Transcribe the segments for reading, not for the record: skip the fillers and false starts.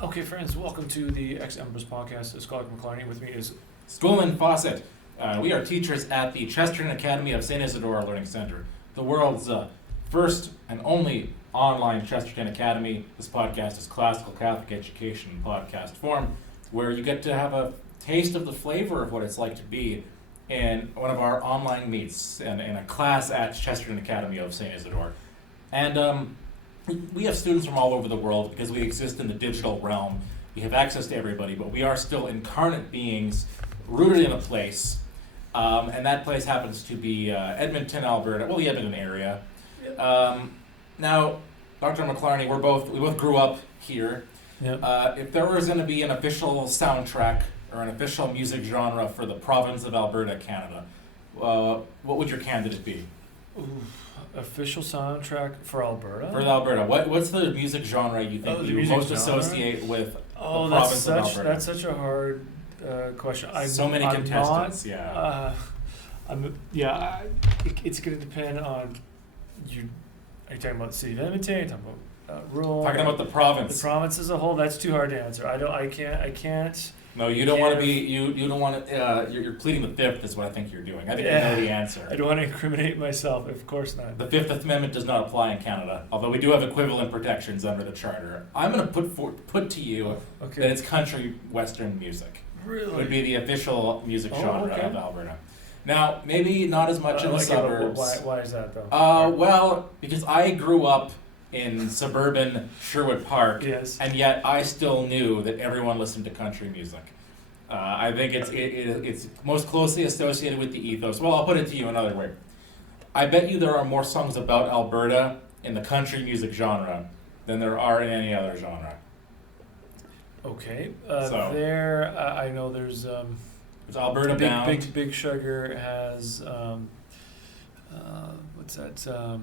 Okay, friends, welcome to the Ex-Embers podcast. It's Gerard McLarney. With me is Schoolman Fawcett. We are teachers at the Chesterton Academy of St. Isidore Learning Center, the world's first and only online Chesterton Academy. This podcast is classical Catholic education in podcast form, where you get to have a taste of the flavor of what it's like to be in one of our online meets in a class at Chesterton Academy of St. Isidore. And we have students from all over the world because we exist in the digital realm. We have access to everybody, but we are still incarnate beings rooted in a place, and that place happens to be Edmonton, Alberta, well, the Edmonton area. Now, Dr. McLarney, we both grew up here. Yep. If there was going to be an official soundtrack or an official music genre for the province of Alberta, Canada, what would your candidate be? official soundtrack for Alberta. For Alberta, what's the music genre you think you most associate with the province of Alberta? That's such a hard question. So many contestants, it's going to depend on you. Are you talking about the city of Edmonton? Are you talking about rural? Talking about the province. The province as a whole. That's too hard to answer. I can't. No, you don't want to be. You don't want to. You're pleading the fifth. Is what I think you're doing. I think you know the answer. I don't want to incriminate myself. Of course not. The Fifth Amendment does not apply in Canada, although we do have equivalent protections under the Charter. I'm going to put to you that it's country western music. Really? Would be the official music genre of Alberta. Now, maybe not as much in the suburbs. Why is that though? Well, because I grew up in suburban Sherwood Park, yes, and yet I still knew that everyone listened to country music. I think it's most closely associated with the ethos. Well, I'll put it to you another way. I bet you there are more songs about Alberta in the country music genre than there are in any other genre. Okay. So, I know there's Alberta Bound. Big Sugar has what's that?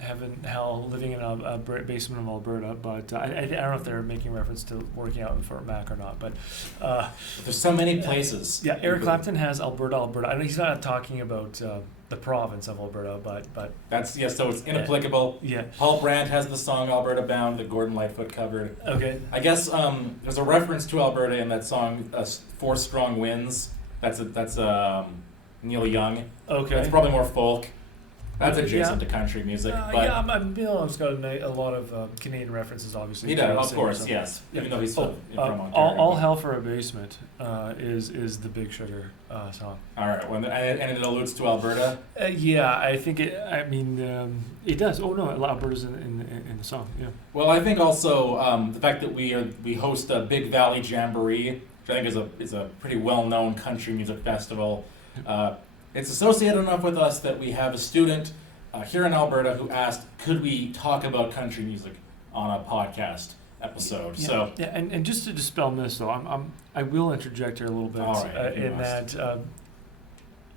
Heaven, Hell, Living in a Basement of Alberta, but I don't know if they're making reference to working out in Fort Mac or not. But there's so many places. Yeah, Eric Clapton has Alberta. I know he's not talking about the province of Alberta, but that's so it's inapplicable. Yeah. Paul Brandt has the song Alberta Bound that Gordon Lightfoot covered. Okay. I guess there's a reference to Alberta in that song, Four Strong Winds. That's Neil Young. Okay. That's probably more folk. That's adjacent to country music. But Bill's got a lot of Canadian references, obviously. He does, of course, yes. Even though he's from Ontario. All Hell for a Basement is the Big Sugar song. All right, and it alludes to Alberta? Yeah, I think it. I mean, it does. Oh no, Alberta's in the song. Yeah. Well, I think also the fact that we host a Big Valley Jamboree, which I think is a pretty well-known country music festival. It's associated enough with us that we have a student here in Alberta who asked, could we talk about country music on a podcast episode? Yeah, and just to dispel myths, though, I will interject here a little bit. All right, in that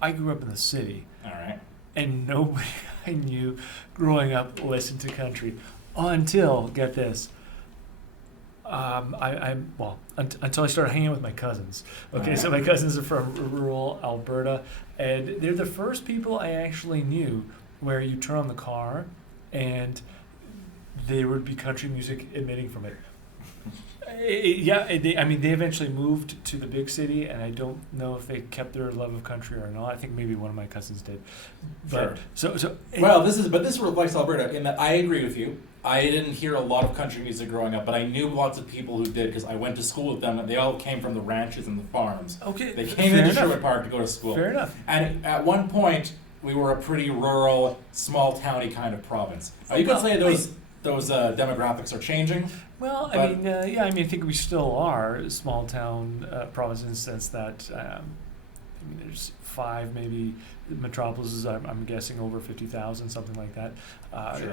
I grew up in the city. All right. And nobody I knew growing up listened to country until, get this, until I started hanging with my cousins. Okay, so my cousins are from rural Alberta, and they're the first people I actually knew where you turn on the car and there would be country music emitting from it. They eventually moved to the big city, and I don't know if they kept their love of country or not. I think maybe one of my cousins did. But, sure. This reflects Alberta in that I agree with you. I didn't hear a lot of country music growing up, but I knew lots of people who did because I went to school with them, and they all came from the ranches and the farms. Okay, they came into Sherwood Park to go to school. Fair enough. And at one point, we were a pretty rural, small towny kind of province. You could say those demographics are changing. Well, I think we still are a small town province in the sense that there's 5 maybe metropolises. I'm guessing over 50,000, something like that. Sure.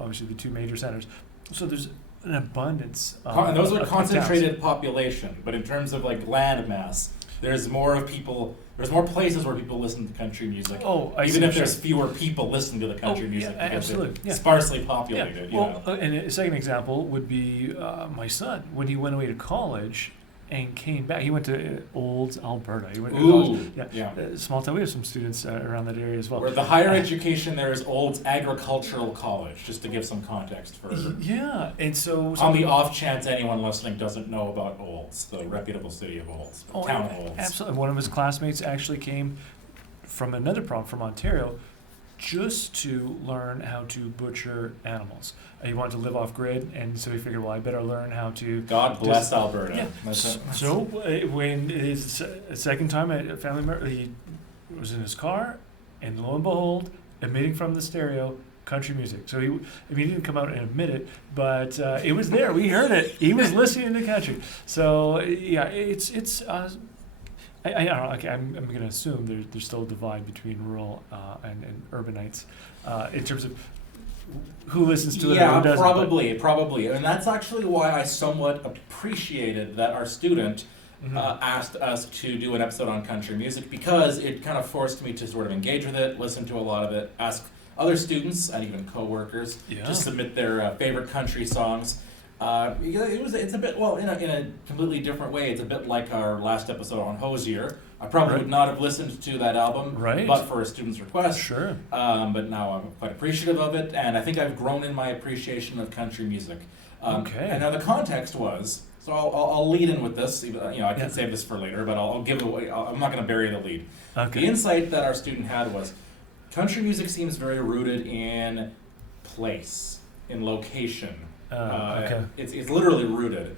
Obviously the 2 major centers. So there's an abundance. And those are concentrated towns. Population, but in terms of like land mass, there's more people. There's more places where people listen to country music. Even if there's fewer people listening to the country music because absolutely. it's sparsely populated. Yeah. Well, and a second example would be my son when he went away to college, and came back. He went to Olds, Alberta. He went to Ooh, college. yeah. Small town. We have some students around that area as well. Where the higher education there is Olds Agricultural College, just to give some context for. Yeah, and so On the off chance anyone listening doesn't know about Olds, the reputable city of Olds, town of Olds. Absolutely. One of his classmates actually came from another province, from Ontario, just to learn how to butcher animals. He wanted to live off grid, and so he figured, well, I better learn how to. God bless Alberta. Yeah. So when his second time at family member, he was in his car, and lo and behold, emitting from the stereo, country music. So he didn't come out and admit it, but it was there. We heard it. He was listening to country. So yeah, it's. I don't know. Okay, I'm going to assume there's still a divide between rural and urbanites in terms of who listens to it and who doesn't. Probably. And that's actually why I somewhat appreciated that our student asked us to do an episode on country music, because it kind of forced me to sort of engage with it, listen to a lot of it, ask other students and even co-workers to submit their favorite country songs. It's a bit, well, in a completely different way. It's a bit like our last episode on Hosier. I probably would not have listened to that album, but for a student's request. Sure. But now I'm quite appreciative of it, and I think I've grown in my appreciation of country music. Okay. And now the context was, so I'll lead in with this. I can save this for later, but I'll give it away. I'm not going to bury the lead. Okay. The insight that our student had was, country music seems very rooted in place, in location. Okay. It's literally rooted.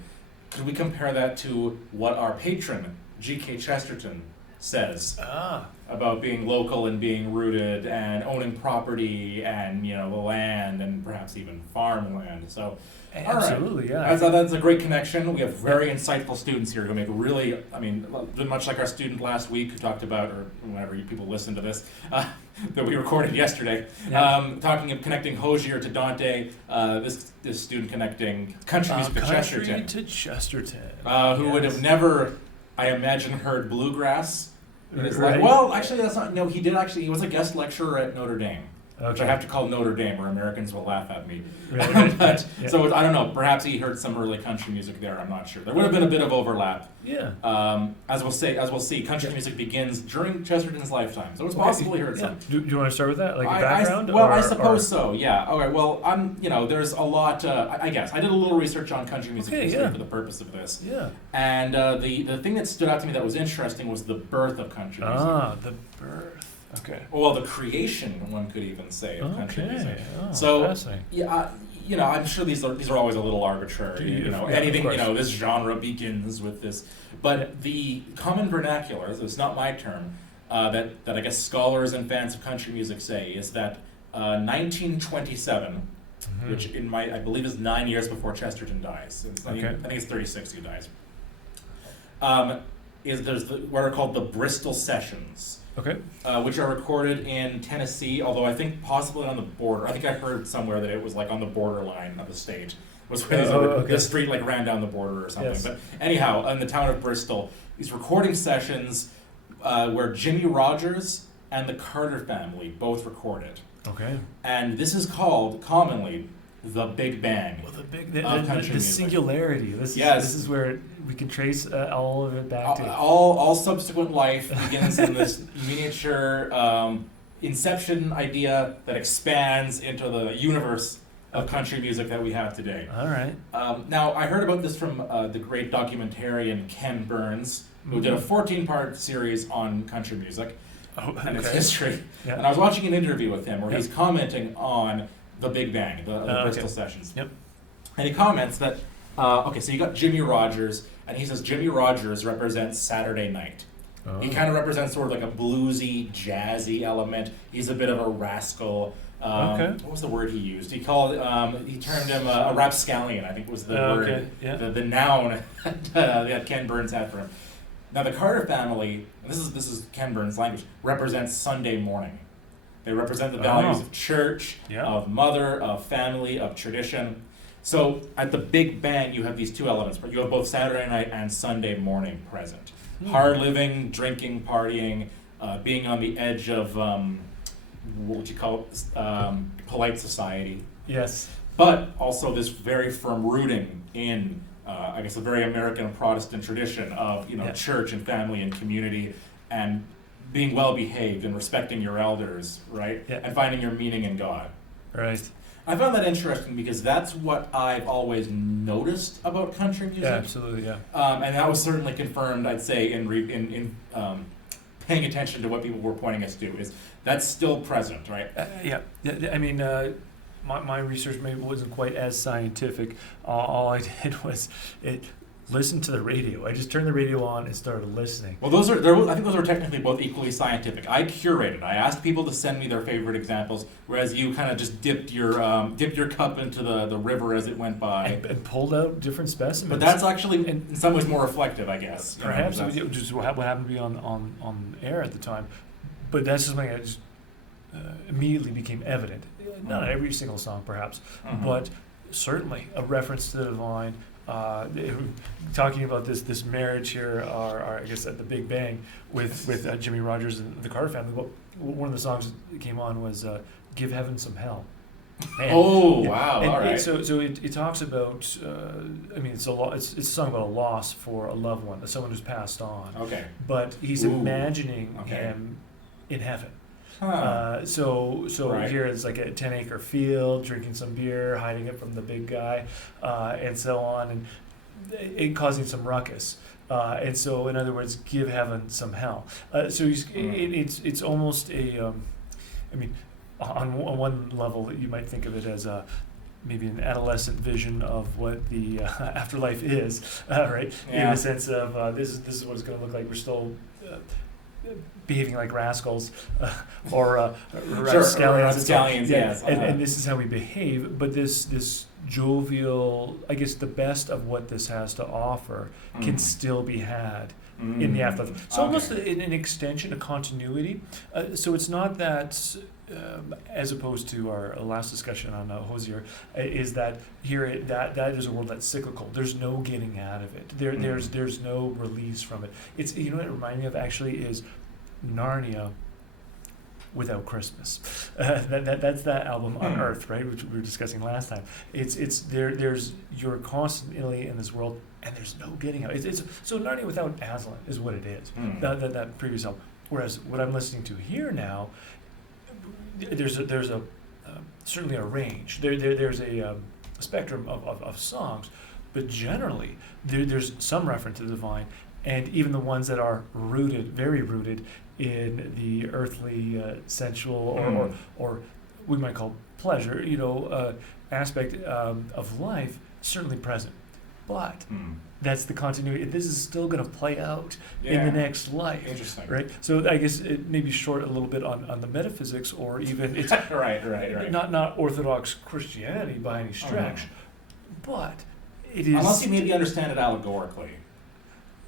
Could we compare that to what our patron, G.K. Chesterton, says about being local and being rooted and owning property and the land and perhaps even farmland? So, absolutely, yeah. That's a great connection. We have very insightful students here who make really, much like our student last week who talked about, or whenever people listen to this, that we recorded yesterday, connecting Hosier to Dante. This student connecting country music to Chesterton. Who would have never, I imagine, heard bluegrass. It's like, well, actually, that's not. No, he was a guest lecturer at Notre Dame. Okay. Which I have to call Notre Dame, or Americans will laugh at me. Right. So I don't know. Perhaps he heard some early country music there. I'm not sure. There would have been a bit of overlap. Yeah. As we'll see, country music begins during Chesterton's lifetime, so it's possible he heard some. Do you want to start with that, like background? I suppose so. Yeah. Okay. Well, there's a lot. I guess I did a little research on country music for the purpose of this. Yeah. And the thing that stood out to me that was interesting was the birth of country music. The birth. Okay. Well, the creation, one could even say, of country music. Oh, so, fascinating. I'm sure these are always a little arbitrary. Anything, this genre begins with this. But the common vernacular, so it's not my term, that I guess scholars and fans of country music say, is that 1927, which I believe is 9 years before Chesterton dies. I think it's 36 he dies. There's what are called the Bristol Sessions. Okay. Which are recorded in Tennessee, although I think possibly on the border. I think I heard somewhere that it was like on the borderline of the state. Was where the street like ran down the border or something. Yes. But anyhow, in the town of Bristol, these recording sessions where Jimmy Rogers and the Carter family both recorded. Okay. And this is called commonly the Big Bang. Well, the singularity. This is where we can trace all of it back to. All subsequent life begins in this miniature inception idea that expands into the universe of country music that we have today. All right. Now, I heard about this from the great documentarian Ken Burns, who did a 14-part series on country music and its history. Yeah. And I was watching an interview with him where he's commenting on the Big Bang, the Bristol Sessions. Yep. And he comments that, so you got Jimmy Rogers, and he says Jimmy Rogers represents Saturday night. Oh. He kind of represents sort of like a bluesy, jazzy element. He's a bit of a rascal. What was the word he used? He termed him a rapscallion, I think was the word, the noun that Ken Burns had for him. Now the Carter family, and this is Ken Burns' language, represents Sunday morning. They represent the values of church, of mother, of family, of tradition. So at the Big Bang, you have these two elements. You have both Saturday night and Sunday morning present. Hard living, drinking, partying, being on the edge of, what would you call it, polite society. Yes. But also this very firm rooting in I guess, a very American Protestant tradition of, church and family and community and being well behaved and respecting your elders, right? Yeah. And finding your meaning in God. Right. I found that interesting because that's what I've always noticed about country music. Yeah, absolutely, yeah. And that was certainly confirmed, I'd say, in paying attention to what people were pointing us to, is that's still present, right? Yeah. I mean, my research maybe wasn't quite as scientific. All I did was listen to the radio. I just turned the radio on and started listening. Well, I think those are technically both equally scientific. I curated. I asked people to send me their favorite examples, whereas you kind of just dipped your cup into the river as it went by. And pulled out different specimens. But that's actually, in some ways, more reflective, I guess. Perhaps just what happened to be on air at the time. But that's just something that just immediately became evident. Not every single song, perhaps, but certainly a reference to the divine. Talking about this marriage here, or I guess at the Big Bang with Jimmy Rogers and the Carter family. Well, one of the songs that came on was "Give Heaven Some Hell." Man. Oh, yeah. Wow! And, all right. so it talks about. I mean, it's a song about a loss for a loved one, someone who's passed on. Okay. But he's imagining him in heaven. Huh. So Right. here it's like a 10-acre field, drinking some beer, hiding it from the big guy, and so on, and causing some ruckus. And so, in other words, give heaven some hell. So it's almost a, I mean, on one level you might think of it as maybe an adolescent vision of what the afterlife is, right? Yeah. In the sense of this is what it's going to look like. We're still behaving like rascals, or rapscallions, yes. And this is how we behave. But this jovial, I guess the best of what this has to offer can still be had in the afterlife. So almost an extension, a continuity. So it's not that, as opposed to our last discussion on Hosier, is that here that is a world that's cyclical. There's no getting out of it. There's no release from it. It's what it reminded me of actually is Narnia without Christmas. That's that album on Earth, right, which we were discussing last time. It's there's you're constantly in this world and there's no getting out. It's so Narnia without Aslan is what it is. That previous album. Whereas what I'm listening to here now, there's a certainly a range. There's a spectrum of songs, but generally there's some reference to the divine, and even the ones that are very rooted in the earthly, sensual, or we might call pleasure, aspect of life, certainly present. But that's the continuity. This is still going to play out in the next life. Interesting. Right? So I guess it may be short a little bit on the metaphysics, or even it's right. not Orthodox Christianity by any stretch, but it is. Unless you maybe understand it allegorically.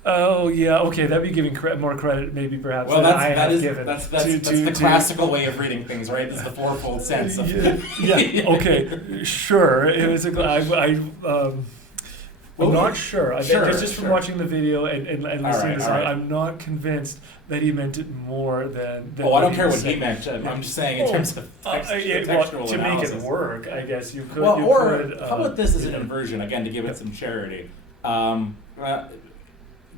Oh yeah, okay. That'd be giving more credit, maybe perhaps. Well, than that's the classical way of reading things, right? This is the fourfold sense of. Yeah. Okay. Sure. It was I'm not sure. Just from watching the video and listening to this, I'm not convinced that he meant it more than. Oh, I don't care what he meant. I'm just saying in terms of textual to analysis. make it work, I guess you could. Well, how about this as an inversion again to give it some charity?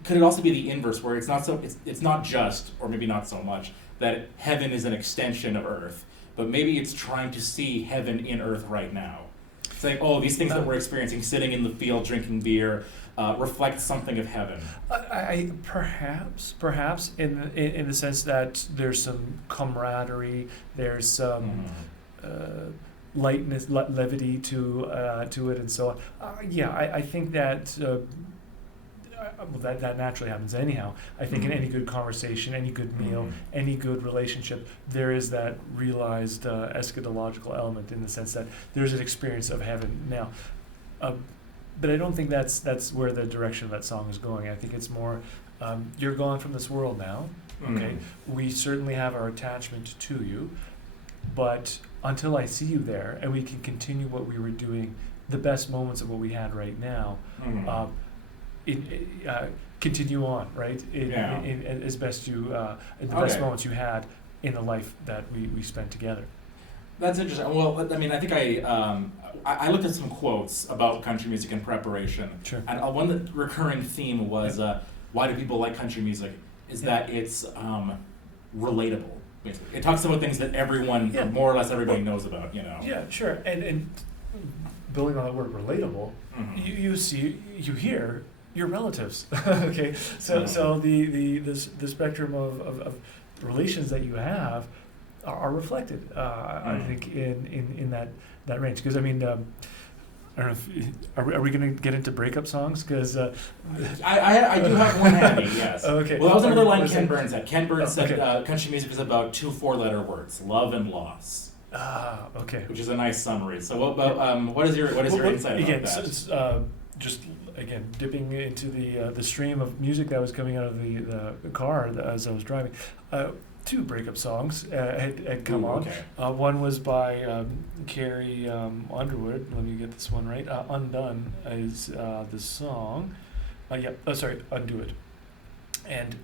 Could it also be the inverse, where it's not just, or maybe not so much, that heaven is an extension of earth, but maybe it's trying to see heaven in earth right now. It's like, these things that we're experiencing, sitting in the field, drinking beer, reflect something of heaven. I perhaps in the sense that there's some camaraderie, there's some lightness, levity to it, and so on. I think that. That naturally happens anyhow. I think in any good conversation, any good meal, any good relationship, there is that realized eschatological element in the sense that there's an experience of heaven now. But I don't think that's where the direction of that song is going. I think it's more, you're gone from this world now. Okay, we certainly have our attachment to you, but until I see you there and we can continue what we were doing, the best moments of what we had right now. Continue on, right? In as best you, in the best moments you had in the life that we spent together. That's interesting. Well, I mean, I think I looked at some quotes about country music in preparation. Sure. And one recurring theme was why do people like country music? Is that it's relatable. Basically, it talks about things that everyone, more or less everybody knows about. Yeah, sure. And building on that word relatable, you hear your relatives. Okay, so the spectrum of relations that you have are reflected, I think, in that range. Because I mean, I don't know if are we going to get into breakup songs? Because I do have one handy. Yes. Okay. Well, that was another line Ken Burns had. Ken Burns said okay. Country music is about 2 4-letter words: love and loss. Okay. Which is a nice summary. So, what is your insight about that? It's, just again dipping into the stream of music that was coming out of the car as I was driving. 2 breakup songs had come on. Okay. One was by Carrie Underwood. Let me get this one right. Undone is the song. Undo It. And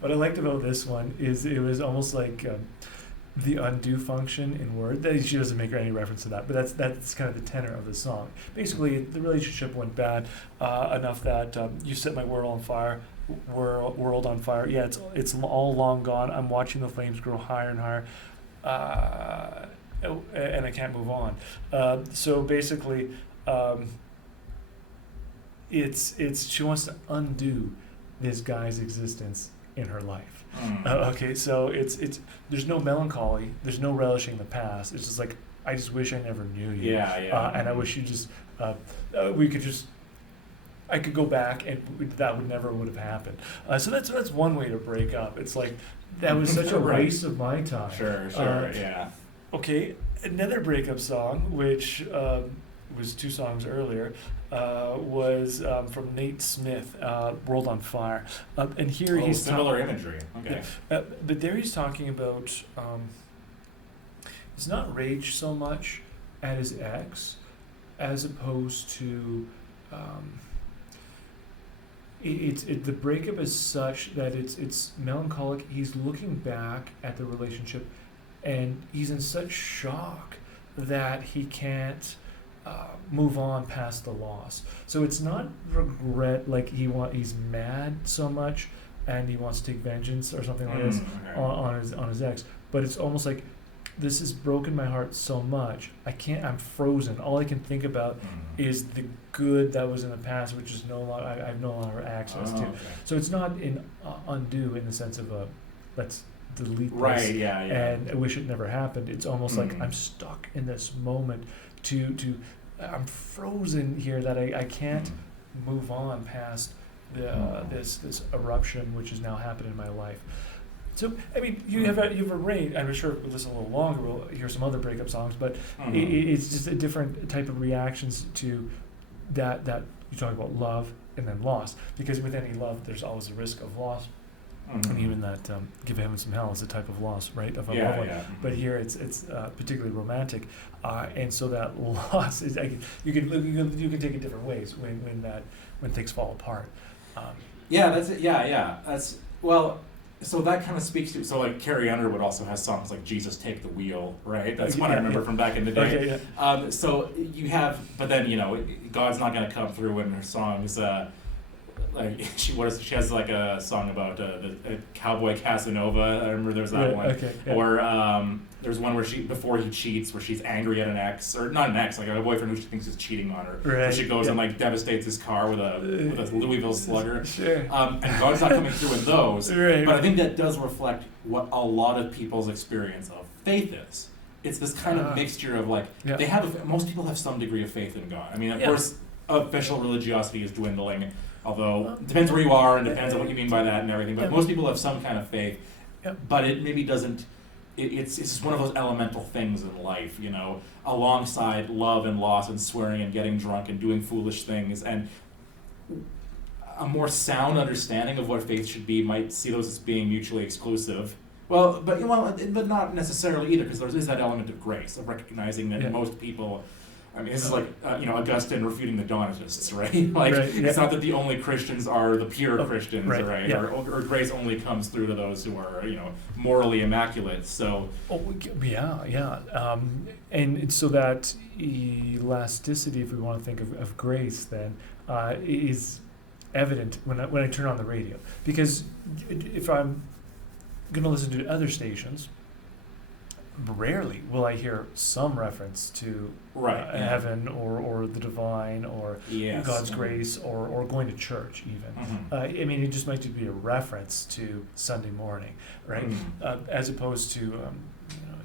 what I liked about this one is it was almost like the undo function in Word. She doesn't make any reference to that, but that's kind of the tenor of the song. Basically, the relationship went bad enough that you set my world on fire. World on fire. Yeah, it's all long gone. I'm watching the flames grow higher and higher, and I can't move on. So basically, it's she wants to undo this guy's existence in her life. Okay, so it's there's no melancholy, there's no relishing the past. It's just like I just wish I never knew you. Yeah. And I wish you just we could just. I could go back and that would have happened. So that's one way to break up. It's like that was such a waste of my time. Sure, yeah. Okay, another breakup song, which was 2 songs earlier, was from Nate Smith, "World on Fire," and here he's similar imagery. Okay, but there he's talking about it's not rage so much at his ex, as opposed to. The breakup is such that it's melancholic. He's looking back at the relationship, and he's in such shock that he can't move on past the loss. So it's not regret, like he's mad so much, and he wants to take vengeance or something like this on his ex. But it's almost like this has broken my heart so much. I'm frozen. All I can think about is the good that was in the past, which is I have no longer access to. Okay. So it's not in undo in the sense of let's delete this and I wish it never happened. It's almost like I'm stuck in this moment I'm frozen here that I can't move on past this eruption which has now happened in my life. So, I mean, you have a range. I'm sure if we listen a little longer, we'll hear some other breakup songs, but it's just a different type of reactions to that you talk about love and then loss. Because with any love, there's always a risk of loss. And even that give heaven some hell is a type of loss, right? Of a loved one. But here it's particularly romantic, and so that loss is you can take it different ways when things fall apart. That's it. That's well. So that kind of speaks to, like Carrie Underwood also has songs like Jesus Take the Wheel, right? That's one I remember from back in the day. Okay, so you have, but then, God's not going to come through in her songs. Like she has like a song about the cowboy Casanova. I remember there's that one. Okay, yeah. Or there's one where before he cheats, where she's angry at an ex, or not an ex, like a boyfriend who she thinks is cheating on her. Right. So she goes and like devastates his car with a Louisville Slugger. Sure. And God's not coming through in those. Right. But I think that does reflect what a lot of people's experience of faith is. It's this kind of mixture of like most people have some degree of faith in God. I mean, of course, official religiosity is dwindling. Although it depends where you are and depends on what you mean by that and everything. But most people have some kind of faith. But it maybe doesn't. It's just one of those elemental things in life, alongside love and loss and swearing and getting drunk and doing foolish things, and a more sound understanding of what faith should be might see those as being mutually exclusive. But not necessarily either, because there is that element of grace, of recognizing that most people I mean, this is like, Augustine refuting the Donatists, right? Like, Right, yeah. it's not that the only Christians are the pure Oh, Christians, right, yeah. Or grace only comes through to those who are, morally immaculate. So, And so that elasticity, if we want to think of grace, then is evident when I turn on the radio. Because if I'm going to listen to other stations, rarely will I hear some reference to heaven or the divine or God's grace or going to church even. I mean, it just might just be a reference to Sunday morning, right? As opposed to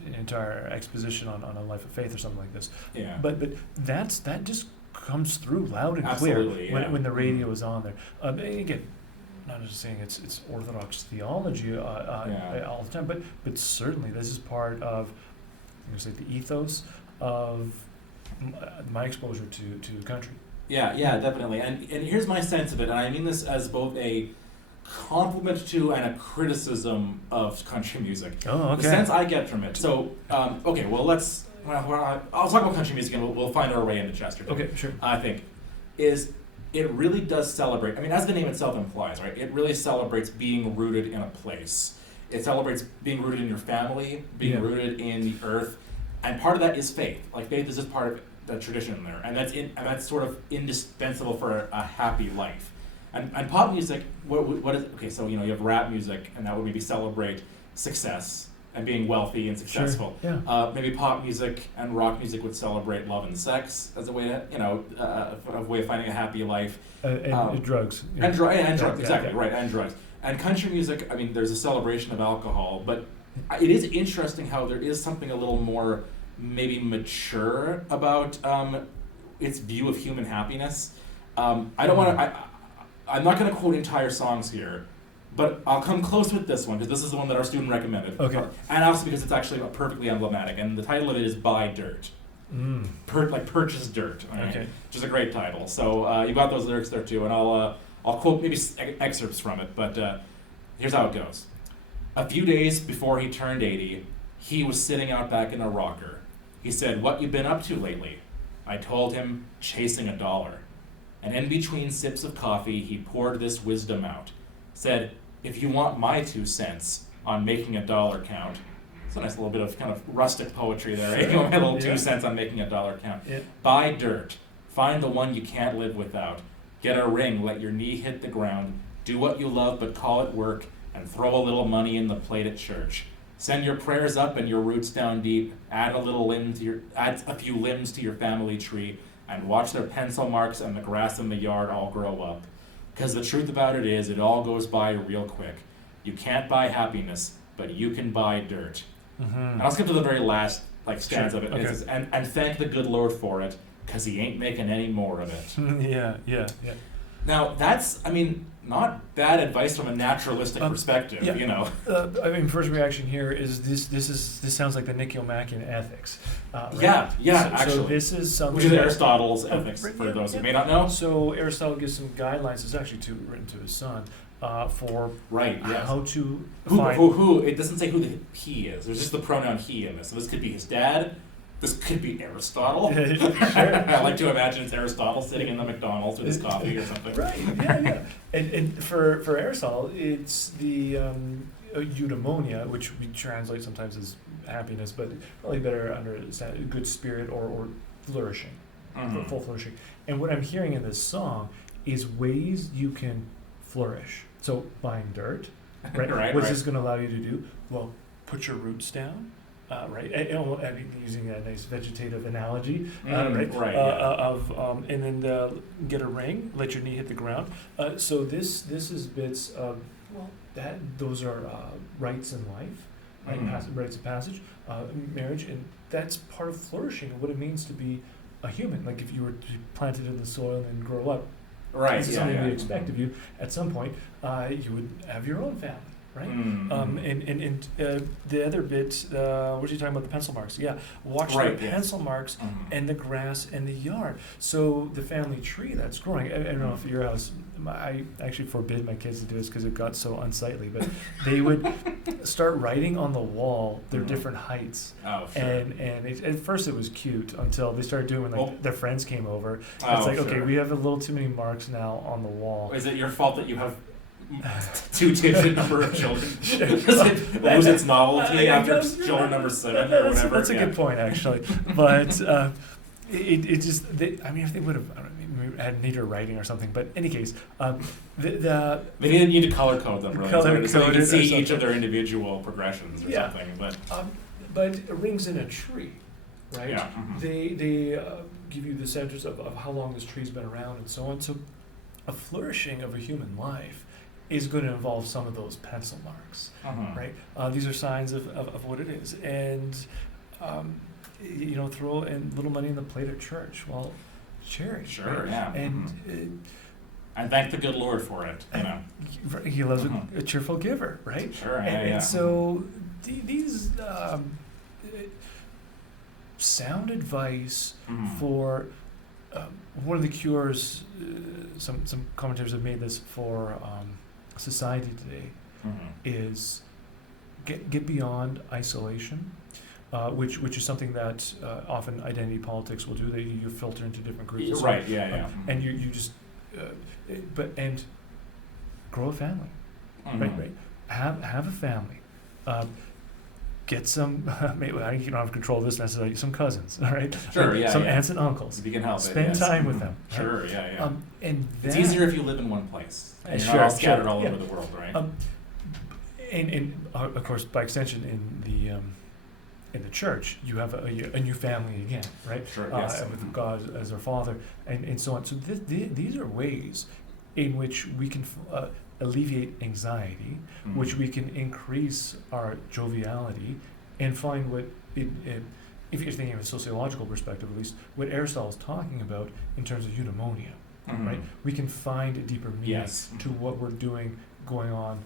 an entire exposition on a life of faith or something like this. Yeah. But that just comes through loud and Absolutely, clear when the radio is on there. And again, not just saying it's Orthodox theology all the time, but certainly this is part of, the ethos of my exposure to country. Yeah, definitely. And here's my sense of it, and I mean this as both a compliment to and a criticism of country music. Oh, okay. The sense I get from it. So, I'll talk about country music and we'll find our way into Chesterton. Okay, sure. I think it really does celebrate. I mean, as the name itself implies, right? It really celebrates being rooted in a place. It celebrates being rooted in your family, being rooted in the earth, and part of that is faith. Like faith is just part of the tradition there, and that's sort of indispensable for a happy life. And pop music, what is okay? So you have rap music, and that would maybe celebrate success and being wealthy and successful. Sure. Yeah. Maybe pop music and rock music would celebrate love and sex as a way to, a way of finding a happy life. And drugs. Yeah. And drugs, exactly, yeah. right, and drugs. And country music, I mean, there's a celebration of alcohol, but it is interesting how there is something a little more maybe mature about its view of human happiness. I'm not going to quote entire songs here, but I'll come close with this one, because this is the one that our student recommended. Okay. And also because it's actually perfectly emblematic, and the title of it is Buy Dirt. Purchase Dirt, right? Okay. Which is a great title. So you got those lyrics there too, and I'll quote maybe excerpts from it, but here's how it goes. A few days before he turned 80, he was sitting out back in a rocker. He said, "What you been up to lately?" I told him, "Chasing $1." And in between sips of coffee, he poured this wisdom out. Said, "If you want my 2 cents on making $1 count," it's a nice little bit of kind of rustic poetry there, right? You want my little 2 cents on making $1 count. Yeah. Buy dirt. Find the one you can't live without. Get a ring, let your knee hit the ground. Do what you love, but call it work, and throw a little money in the plate at church. Send your prayers up and your roots down deep. Add a few limbs to your family tree, and watch their pencil marks and the grass in the yard all grow up. Because the truth about it is, it all goes by real quick. You can't buy happiness, but you can buy dirt. Mm-hmm. And I'll skip to the very last stanza of it. Okay. It says, and thank the good Lord for it, because he ain't making any more of it. Yeah. Now, that's, not bad advice from a naturalistic perspective, First reaction here is this sounds like the Nicomachean Ethics. Right? Yeah, actually. So this is something which is Aristotle's ethics, for those who may not know. So Aristotle gives some guidelines. It's actually written to his son for how to find. Who? It doesn't say who the he is. There's just the pronoun he in this. So this could be his dad. This could be Aristotle. Sure. I like to imagine it's Aristotle sitting in the McDonald's with his coffee or something. Right. Yeah. And for Aristotle, it's the eudaimonia, which we translate sometimes as happiness, but probably better under good spirit or flourishing, full flourishing. And what I'm hearing in this song is ways you can flourish. So buying dirt, right? What's this going to allow you to do? Well, put your roots down. Right, using a nice vegetative analogy, and then get a ring, let your knee hit the ground. So this is bits of those are rites in life, right? Rites of passage, marriage, and that's part of flourishing and what it means to be a human. Like if you were to be planted in the soil and grow up, right? This is something we expect of you. At some point, you would have your own family. right? Mm-hmm. And the other bit, what are you talking about? The pencil marks? Yeah, watch the pencil marks and the grass and the yard. So the family tree that's growing. I don't know if your house. I actually forbid my kids to do this because it got so unsightly. But they would start writing on the wall their different heights. Oh, sure. And at first it was cute until they started doing when their friends came over. It's like, sure. okay, we have a little too many marks now on the wall. Is it your fault that you have two-digit number of children? Does it lose its novelty after children number 7 or whatever? That's a good point, actually. But it just, I mean, if they would have, I don't know, maybe had neater writing or something. But in any case, they need to color code them, really, so you can see each of their individual progressions or something. But rings in a tree, right? Yeah. They give you the centers of how long this tree's been around and so on. So a flourishing of a human life is going to involve some of those pencil marks, right? These are signs of what it is. And, throw in little money in the plate at church. Well, cherish. Sure, right? yeah. And thank the good Lord for it, He loves a cheerful giver, right? Sure, and so these sound advice for one of the cures, some commentators have made this for society today, is get beyond isolation, which is something that often identity politics will do. You filter into different groups. Right, and you just, and grow a family, right? Have a family. Get some, maybe you don't have control of this necessarily, some cousins, all right? Sure, some aunts and uncles. If you can help Spend time with them. Right? Sure, yeah. And it's easier if you live in one place. And you're not all scattered all over the world, right? And of course, by extension, in the church, you have a new family again, right? Sure, yes. With God as our Father, and so on. So these are ways in which we can alleviate anxiety, which we can increase our joviality, and find what, if you're thinking of a sociological perspective at least, what Aristotle is talking about in terms of eudaimonia, right? We can find a deeper meaning to what we're doing, going on,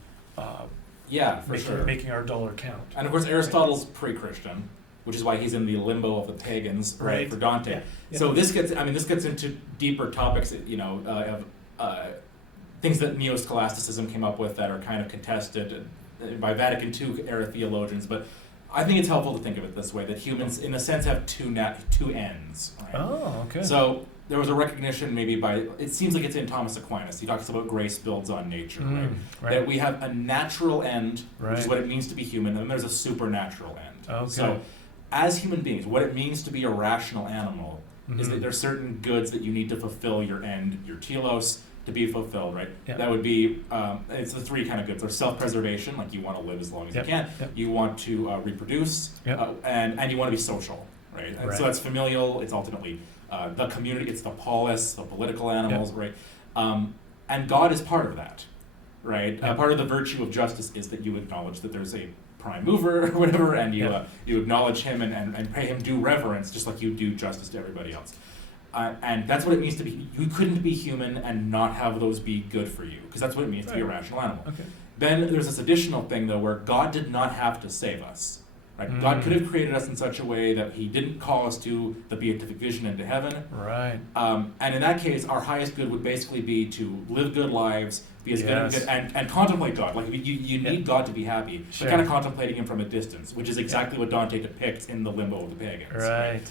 making our dollar count. And of course, Aristotle's pre-Christian, which is why he's in the limbo of the pagans, right? For Dante. Yeah. So this gets into deeper topics, of things that neo-scholasticism came up with that are kind of contested by Vatican II era theologians. But I think it's helpful to think of it this way: that humans, in a sense, have two ends. Right? Oh, okay. So there was a recognition it seems like it's in Thomas Aquinas. He talks about grace builds on nature, right? That we have a natural end, which is what it means to be human, and then there's a supernatural end. Okay. So as human beings, what it means to be a rational animal is that there's certain goods that you need to fulfill your end, your telos, to be fulfilled, right? Yep. That would be, it's the three kind of goods. There's self-preservation, like you want to live as long as you can. Yep. You want to reproduce, and you want to be social, right? And so that's familial. It's ultimately the community. It's the polis, the political animals, right? And God is part of that, right? Part of the virtue of justice is that you acknowledge that there's a prime mover or whatever, and you acknowledge him and pay him due reverence, just like you do justice to everybody else. And that's what it means to be. You couldn't be human and not have those be good for you, because that's what it means to be a rational animal. Okay. Then there's this additional thing, though, where God did not have to save us. Right? God could have created us in such a way that He didn't call us to the beatific vision into heaven. Right. And in that case, our highest good would basically be to live good lives, be as good and contemplate God. Like you need God to be happy, but kind of contemplating Him from a distance, which is exactly what Dante depicts in the limbo of the pagans. Right.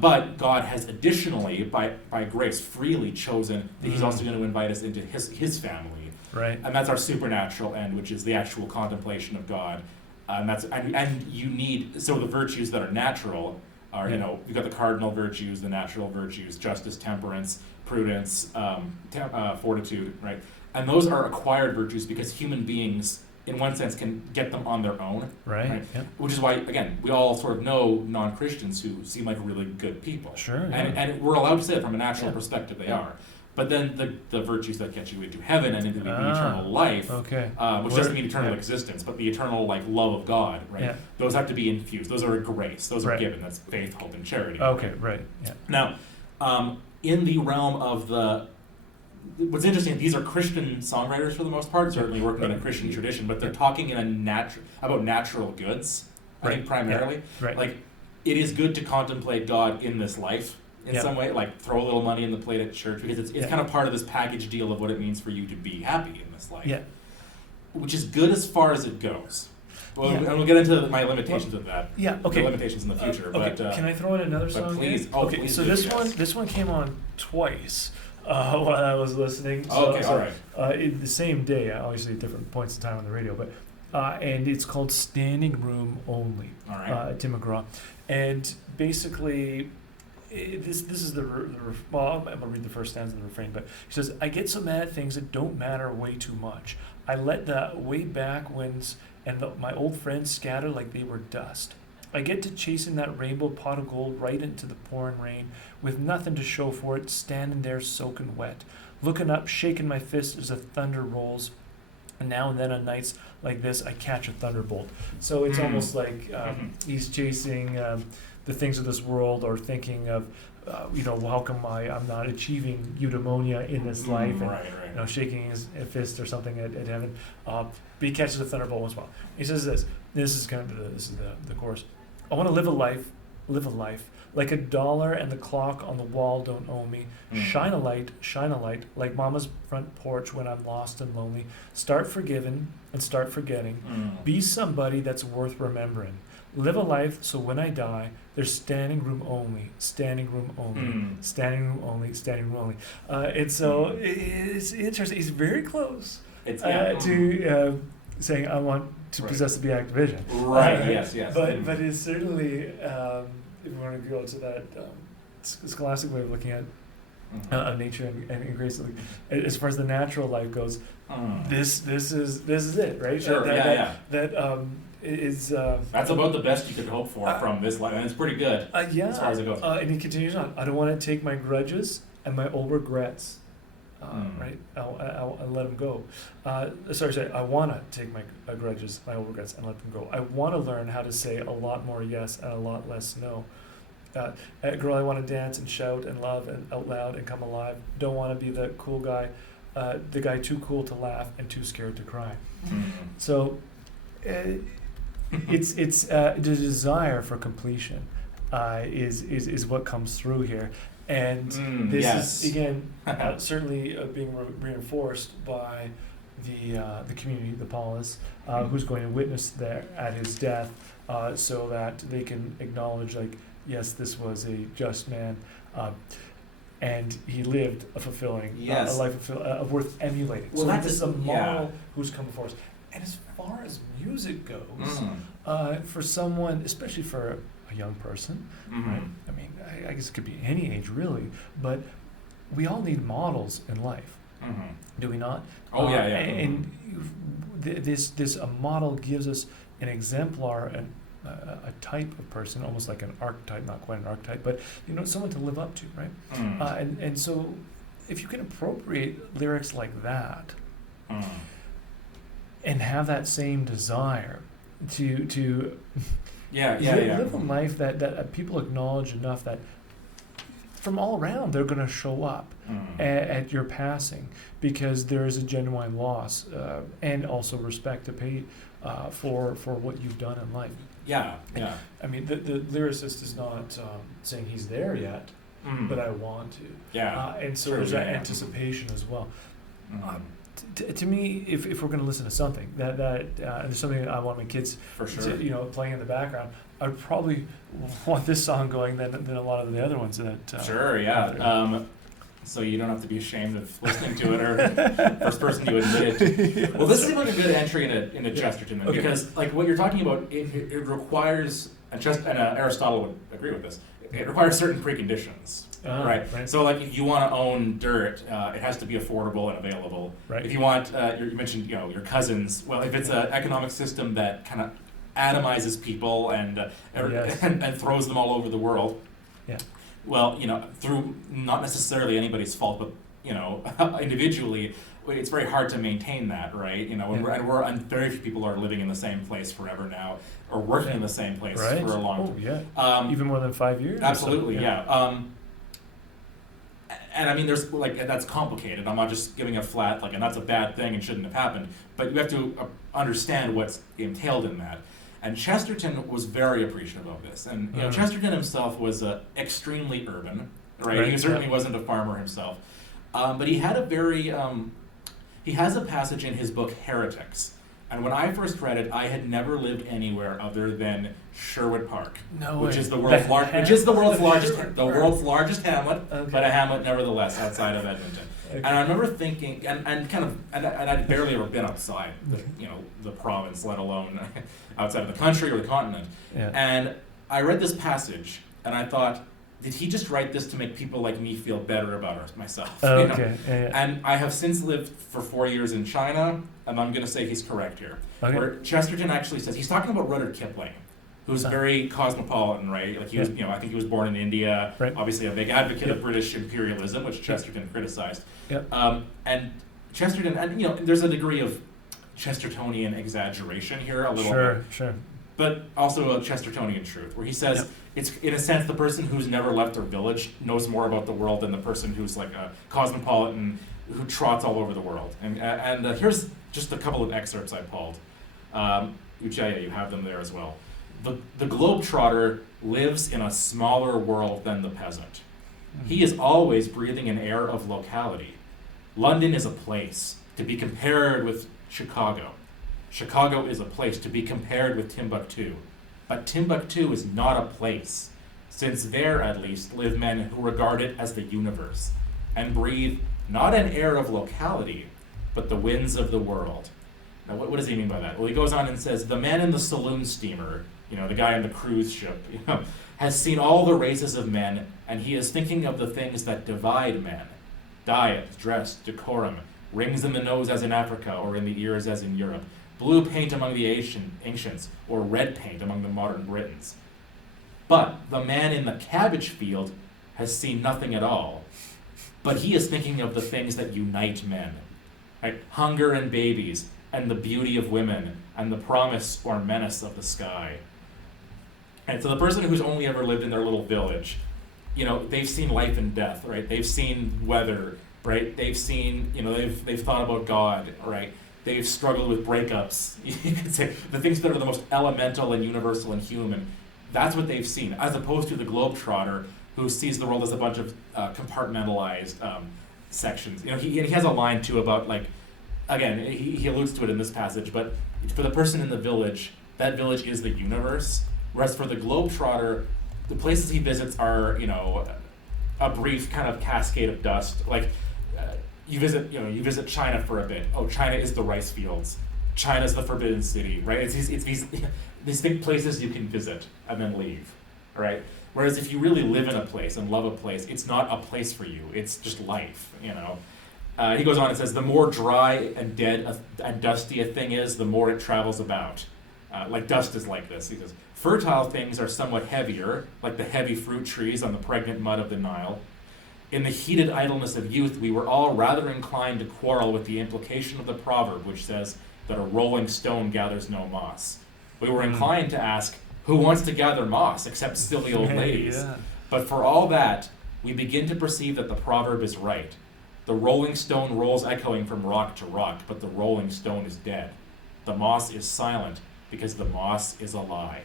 But God has additionally, by grace, freely chosen that He's also going to invite us into His family. Right. And that's our supernatural end, which is the actual contemplation of God. And you need, so the virtues that are natural are, you've got the cardinal virtues, the natural virtues, justice, temperance, prudence, fortitude, right? And those are acquired virtues because human beings, in one sense, can get them on their own. Right. Yep. Which is why, again, we all sort of know non-Christians who seem like really good people. Sure. And we're allowed to say that from a natural perspective they are. But then the virtues that get you into heaven and into the eternal life, which doesn't mean eternal existence, but the eternal love of God, right? Yeah. Those have to be infused. Those are a grace. Those are given. That's faith, hope, and charity. Okay, right. Yeah. Now, in the realm of the what's interesting, these are Christian songwriters for the most part, certainly working in a Christian tradition, but they're talking in about natural goods, I think primarily. Right. Like, it is good to contemplate God in this life in some way, like throw a little money in the plate at church, because it's kind of part of this package deal of what it means for you to be happy in this life. Yeah. Which is good as far as it goes. Well, and we'll get into my limitations of that. Yeah, okay. The limitations in the future. Okay, but can I throw in another song? Please. Oh, okay, please so this one came on twice while I was listening. So, all right. In the same day, obviously at different points in time on the radio, but and it's called Standing Room Only. All right. Tim McGraw, and basically. This is well, I'm going to read the first stanza of the refrain, but he says, I get so mad at things that don't matter way too much. I let the way back winds and my old friends scatter like they were dust. I get to chasing that rainbow pot of gold right into the pouring rain with nothing to show for it, standing there soaking wet, looking up, shaking my fist as the thunder rolls. And now and then on nights like this, I catch a thunderbolt. So it's almost like he's chasing the things of this world, or thinking of, how come I'm not achieving eudaimonia in this life, and shaking his fist or something at heaven. But he catches a thunderbolt once in a while. He says this. This is the chorus. I want to live a life like $1 and the clock on the wall don't owe me. Shine a light, like mama's front porch when I'm lost and lonely. Start forgiving and start forgetting. Be somebody that's worth remembering. Live a life so when I die, there's standing room only, standing room only, standing room only, standing room only. And so it's interesting. He's very close to saying, I want to possess the Beatific Vision. Right, yes. But it's certainly, if we want to go to that scholastic way of looking at nature and grace, as far as the natural life goes, this is it, right? Sure, Is that's about the best you could hope for from this life, and it's pretty good as far as it goes. And he continues on. I don't want to take my grudges and my old regrets, right? I'll let them go. I want to take my grudges, my old regrets, and let them go. I want to learn how to say a lot more yes and a lot less no. Girl, I want to dance and shout and love and out loud and come alive. Don't want to be the cool guy, the guy too cool to laugh and too scared to cry. So. It's the desire for completion is what comes through here, and this is again certainly being reinforced by the community, the polis, who's going to witness there at his death, so that they can acknowledge, like, yes, this was a just man, and he lived a fulfilling a life worth emulating. Well, so this is a model who's come before us. And as far as music goes, for someone, especially for a young person, right? I mean, I guess it could be any age really, but we all need models in life, do we not? And this model gives us an exemplar, and a type of person, almost like an archetype, not quite an archetype, but someone to live up to, right? And so, if you can appropriate lyrics like that. And have that same desire to live a life that people acknowledge enough that from all around they're going to show up at your passing, because there is a genuine loss and also respect to pay for what you've done in life. I mean, the lyricist is not saying he's there yet, but I want to. And so there's that anticipation as well. To me, if we're going to listen to something that and there's something that I want my kids to, playing in the background, I'd probably want this song going than a lot of the other ones that. So you don't have to be ashamed of listening to it, or first person to admit it. Well, this seems like a good entry into Chesterton, because like what you're talking about, it requires, and Aristotle would agree with this. It requires certain preconditions. Right. So, like, if you want to own dirt, it has to be affordable and available. Right. If you want, you mentioned, your cousins. Well, if it's an economic system that kind of atomizes people and throws them all over the world. Yeah. Well, through not necessarily anybody's fault, but individually, it's very hard to maintain that, right? And very few people are living in the same place forever now, or working in the same place for a long time. Even more than 5 years. Absolutely, and I mean, there's like, that's complicated. I'm not just giving a flat, like, and that's a bad thing and shouldn't have happened. But you have to understand what's entailed in that. And Chesterton was very appreciative of this. And you know, Chesterton himself was extremely urban, right? He certainly wasn't a farmer himself. But he had a very, he has a passage in his book, Heretics. And when I first read it, I had never lived anywhere other than Sherwood Park, which is the world's world's largest hamlet, but a hamlet nevertheless outside of Edmonton. And I remember thinking, and I'd barely ever been outside the province, let alone outside of the country or the continent. Yeah. And I read this passage, and I thought, did he just write this to make people like me feel better about myself? Okay. And I have since lived for 4 years in China, and I'm going to say he's correct here. Okay. Where Chesterton actually says, he's talking about Rudyard Kipling, who's very cosmopolitan, right? Like he was, I think he was born in India, obviously a big advocate of British imperialism, which Chesterton criticized. And Chesterton, and there's a degree of Chestertonian exaggeration here, a little bit. Sure. But also a Chestertonian truth, where he says, it's in a sense the person who's never left their village knows more about the world than the person who's like a cosmopolitan who trots all over the world. And here's just a couple of excerpts I pulled. Ujaya, you have them there as well. The globetrotter lives in a smaller world than the peasant. He is always breathing an air of locality. London is a place to be compared with Chicago. Chicago is a place to be compared with Timbuktu. But Timbuktu is not a place, since there, at least, live men who regard it as the universe, and breathe not an air of locality, but the winds of the world. Now, what does he mean by that? Well, he goes on and says, the man in the saloon steamer, the guy on the cruise ship, has seen all the races of men, and he is thinking of the things that divide men. Diet, dress, decorum, rings in the nose as in Africa, or in the ears as in Europe, blue paint among the ancients, or red paint among the modern Britons. But the man in the cabbage field has seen nothing at all. But he is thinking of the things that unite men. Right? Hunger and babies, and the beauty of women, and the promise or menace of the sky. And so the person who's only ever lived in their little village, they've seen life and death, right? They've seen weather, right? They've seen, they've thought about God, right? They've struggled with breakups. You could say the things that are the most elemental and universal and human. That's what they've seen, as opposed to the globetrotter who sees the world as a bunch of compartmentalized sections. He has a line too about again, he alludes to it in this passage, but for the person in the village, that village is the universe. Whereas for the globetrotter, the places he visits are, a brief kind of cascade of dust. You visit China for a bit. Oh, China is the rice fields. China's the Forbidden City, right? It's these big places you can visit and then leave, right? Whereas if you really live in a place and love a place, it's not a place for you. It's just life, He goes on and says, the more dry and dead and dusty a thing is, the more it travels about. Dust is like this. He says, fertile things are somewhat heavier, like the heavy fruit trees on the pregnant mud of the Nile. In the heated idleness of youth, we were all rather inclined to quarrel with the implication of the proverb, which says that a rolling stone gathers no moss. We were inclined to ask, who wants to gather moss except silly old ladies? But for all that, we begin to perceive that the proverb is right. The rolling stone rolls echoing from rock to rock, but the rolling stone is dead. The moss is silent because the moss is alive.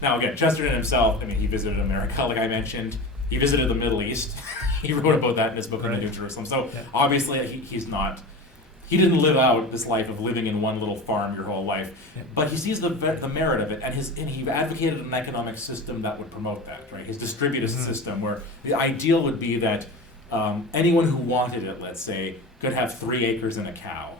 Now again, Chesterton himself, he visited America, like I mentioned. He visited the Middle East. He wrote about that in his book, The New Jerusalem. So obviously he didn't live out this life of living in one little farm your whole life, but he sees the merit of it, and he advocated an economic system that would promote that, right? His distributist system, where the ideal would be that anyone who wanted it, let's say, could have 3 acres and a cow.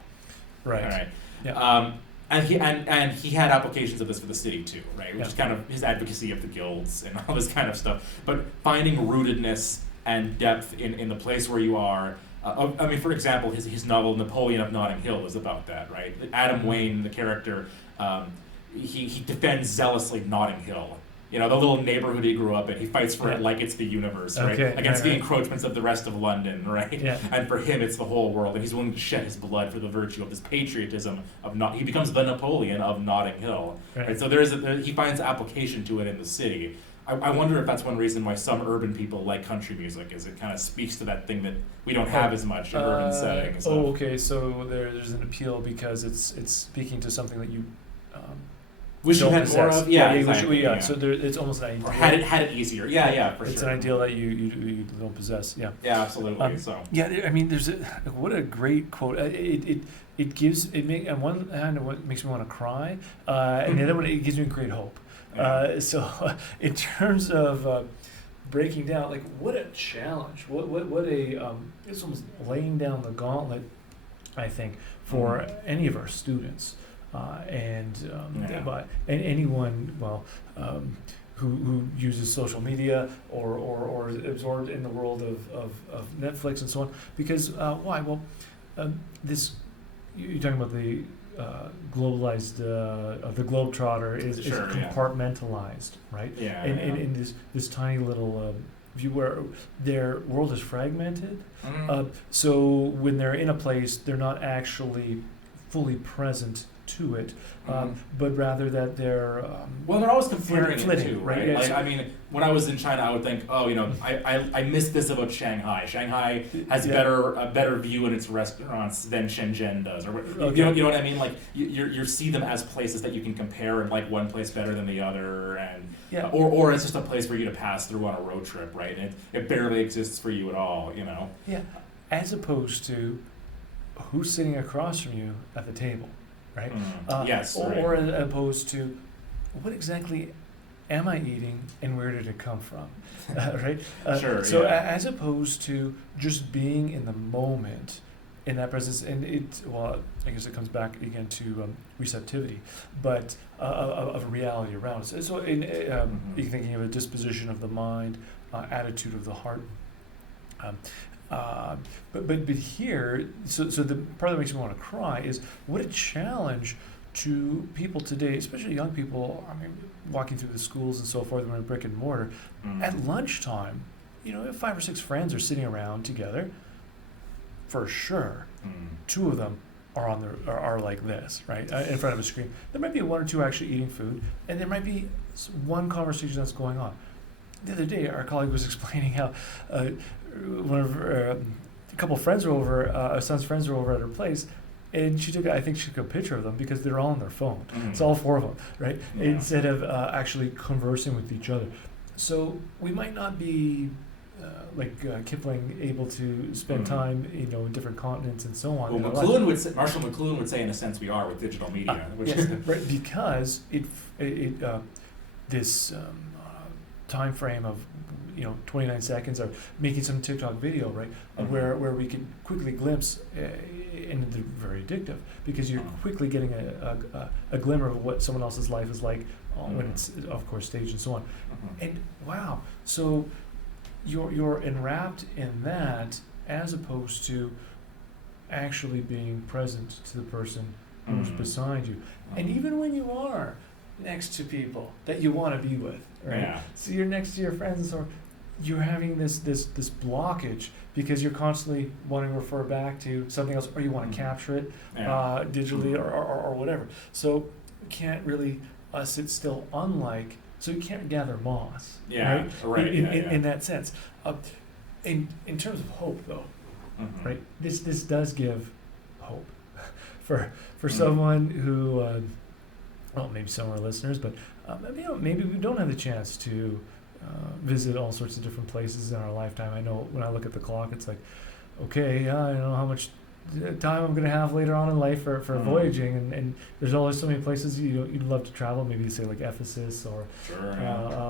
Right. All right. Yeah. And he had applications of this for the city too, right? Which is kind of his advocacy of the guilds and all this kind of stuff. But finding rootedness and depth in the place where you are. For example, his novel Napoleon of Notting Hill is about that, right? Adam Wayne, the character, he defends zealously Notting Hill. The little neighborhood he grew up in. He fights for it like it's the universe, right? Against the encroachments of the rest of London, right? Yeah. And for him, it's the whole world. And he's willing to shed his blood for the virtue of this patriotism of he becomes the Napoleon of Notting Hill. Right? So he finds application to it in the city. I wonder if that's one reason why some urban people like country music, is it kind of speaks to that thing that we don't have as much in urban settings. Oh, okay. So there's an appeal because it's speaking to something that you wish you don't had possess. more of. Yeah, exactly. Yeah. So it's almost an ideal. Or had it easier. Yeah, for it's sure. an ideal that you don't possess. Yeah. Yeah, absolutely. Yeah, I mean, what a great quote. It gives on one hand what makes me want to cry, and the other one, it gives me great hope. So in terms of breaking down, like, what a challenge! What a it's almost laying down the gauntlet, I think, for any of our students, and anyone who uses social media or is absorbed in the world of Netflix and so on. Because why? Well, this you're talking about the globalized the globetrotter is compartmentalized, right? Yeah. And in this tiny little view where their world is fragmented. So when they're in a place, they're not actually fully present to it, but rather that they're they're always comparing it flitting, too, right? right? Like, I mean, when I was in China, I would think, I missed this about Shanghai. Shanghai has a better view in its restaurants than Shenzhen does, or you know what I mean? Like you see them as places that you can compare and like one place better than the other, and or it's just a place for you to pass through on a road trip, right? And it barely exists for you at all, you know? Yeah, as opposed to who's sitting across from you at the table. Right? Yes. Or as opposed to, what exactly am I eating and where did it come from? Right? So as opposed to just being in the moment, in that presence, and I guess it comes back again to receptivity, but of reality around us. So you're thinking of a disposition of the mind, attitude of the heart. But here, so the part that makes me want to cry is what a challenge to people today, especially young people. I mean, walking through the schools and so forth, in brick and mortar. At lunchtime, if 5 or 6 friends are sitting around together, for sure, 2 of them are like this, right, in front of a screen. There might be 1 or 2 actually eating food, and there might be one conversation that's going on. The other day, our colleague was explaining how one of a couple of friends were over, our son's friends were over at her place, and she took a picture of them because they're all on their phone. It's all 4 of them, right? Yeah. Instead of actually conversing with each other. So we might not be Kipling able to spend time, in different continents and so on. Well, Marshall McLuhan would say, in a sense, we are with digital media. Yes, right, because this time frame of 29 seconds or making some TikTok video, right, where we can quickly glimpse, and they're very addictive because you're quickly getting a glimmer of what someone else's life is like when it's, of course, staged and so on. And wow, so you're enwrapped in that as opposed to actually being present to the person who's beside you. And even when you are next to people that you want to be with, right? Yeah. So you're next to your friends and so on, you're having this blockage because you're constantly wanting to refer back to something else, or you want to capture it digitally or whatever. So you can't really sit still, so you can't gather moss, right? In that sense. In terms of hope, though, right? This does give hope for someone who, maybe some of our listeners, but maybe we don't have the chance to visit all sorts of different places in our lifetime. I know when I look at the clock, it's like, okay, I don't know how much time I'm going to have later on in life for voyaging, and there's always so many places you'd love to travel. Maybe say like Ephesus or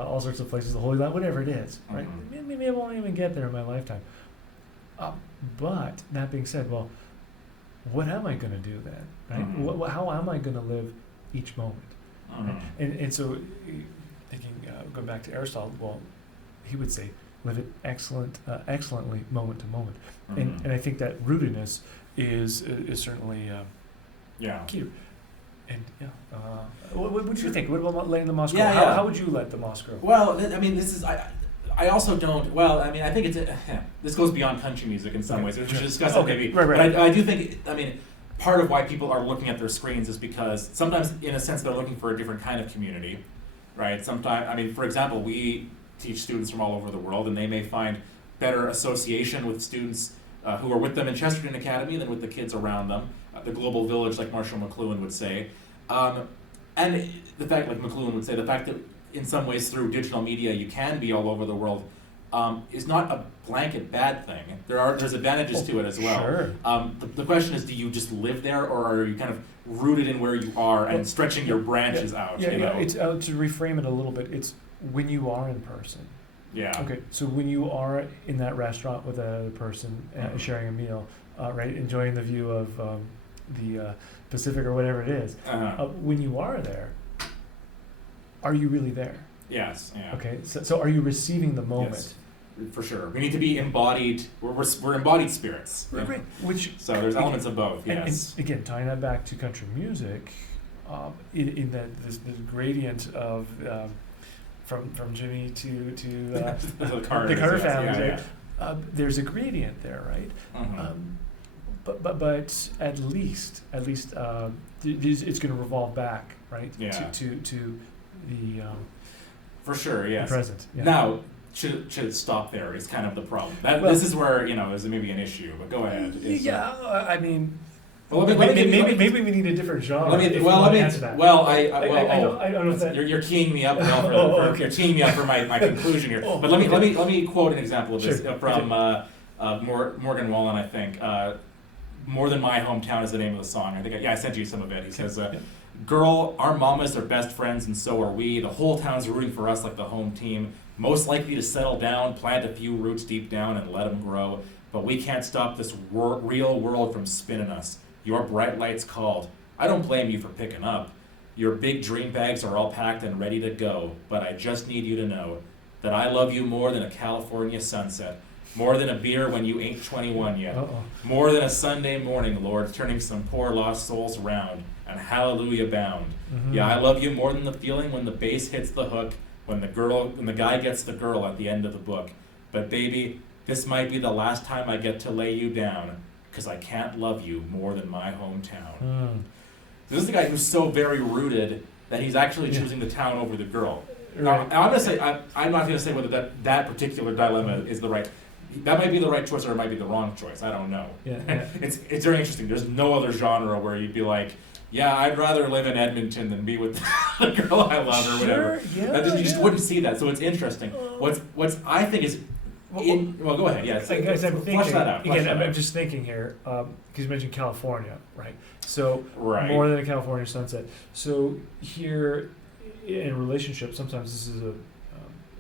all sorts of places, the Holy Land, whatever it is, right? Maybe I won't even get there in my lifetime. But that being said, well, what am I going to do then, right? How am I going to live each moment? Right? And so thinking, going back to Aristotle, well, he would say, live it excellently, moment to moment. And I think that rootedness is certainly key. And what would you think? What about letting the moss grow? How would you let the moss grow? Well, I mean, this is I also don't. Well, I mean, I think this goes beyond country music in some ways, which we should discuss it maybe. Right. But I do think, I mean, part of why people are looking at their screens is because sometimes, in a sense, they're looking for a different kind of community. right? Sometimes, I mean, for example, we teach students from all over the world, and they may find better association with students who are with them in Chesterton Academy than with the kids around them. The global village, like Marshall McLuhan would say. And the fact, like McLuhan would say, the fact that in some ways through digital media you can be all over the world is not a blanket bad thing. There's advantages to it as well. Sure. The question is, do you just live there, or are you kind of rooted in where you are and stretching your branches out? Yeah, you know? It's to reframe it a little bit. It's when you are in person. Yeah. Okay, so when you are in that restaurant with another person sharing a meal, right, enjoying the view of the Pacific or whatever it is, when you are there, are you really there? Yes. Yeah. Okay, so are you receiving the moment? Yes, for sure. We need to be embodied. We're embodied spirits. Right. Which So there's elements of both. and Yes. again, tying that back to country music, in that this gradient of from Jimmy to the Carter family, Yeah, right? There's a gradient there, right? But at least it's going to revolve back, right? Yeah. To the For sure. Yes. the present. Yeah. Now, should it stop there? Is kind of the problem. Well, This is where is maybe an issue. But go ahead. I mean. Well, maybe we need a different genre. I don't know if that. You're keying me up now okay. you're teeing me up for my conclusion here. But let me quote an example of this from Morgan Wallen, I think. More Than My Hometown is the name of the song. I think I sent you some of it. He says, "Girl, our mamas are best friends and so are we. The whole town's rooting for us like the home team. Most likely to settle down, plant a few roots deep down and let them grow. But we can't stop this real world from spinning us. Your bright light's called. I don't blame you for picking up. Your big dream bags are all packed and ready to go. But I just need you to know that I love you more than a California sunset. More than a beer when you ain't 21 yet. More than a Sunday morning, Lord, turning some poor lost souls around and hallelujah bound. Mm-hmm. Yeah, I love you more than the feeling when the bass hits the hook, when the guy gets the girl at the end of the book. But baby, this might be the last time I get to lay you down, 'cause I can't love you more than my hometown." This is the guy who's so very rooted that he's actually choosing the town over the girl. Right. Now, I'm gonna say I'm not gonna say whether that particular dilemma is the right. That might be the right choice, or it might be the wrong choice. I don't know. Yeah. It's very interesting. There's no other genre where you'd be like, yeah, I'd rather live in Edmonton than be with the girl I love or whatever. Yeah, you just wouldn't see that. So it's interesting. What's I think is. Well, go ahead. Yeah, flush that out. I'm just thinking here, because you mentioned California, right? So Right. more than a California sunset. So here in relationships, sometimes this is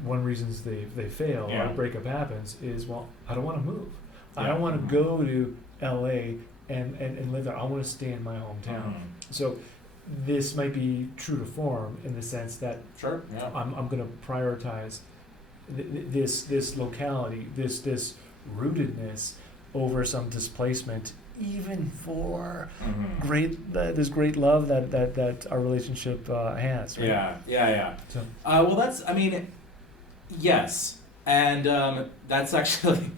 one reasons they fail or a breakup happens is, well, I don't want to move. I don't want to go to LA and live there. I want to stay in my hometown. So this might be true to form in the sense that Sure. Yeah. I'm going to prioritize this locality, this rootedness over some displacement, even for this great love that our relationship has. Right? Yeah. So. Well, yes, and that's actually.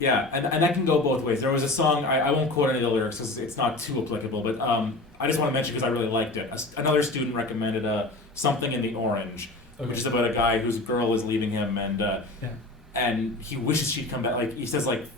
Yeah, and that can go both ways. There was a song, I won't quote any of the lyrics because it's not too applicable, but I just want to mention because I really liked it. Another student recommended Something in the Orange, which is about a guy whose girl is leaving him, and he wishes she'd come back. Like, he says, like,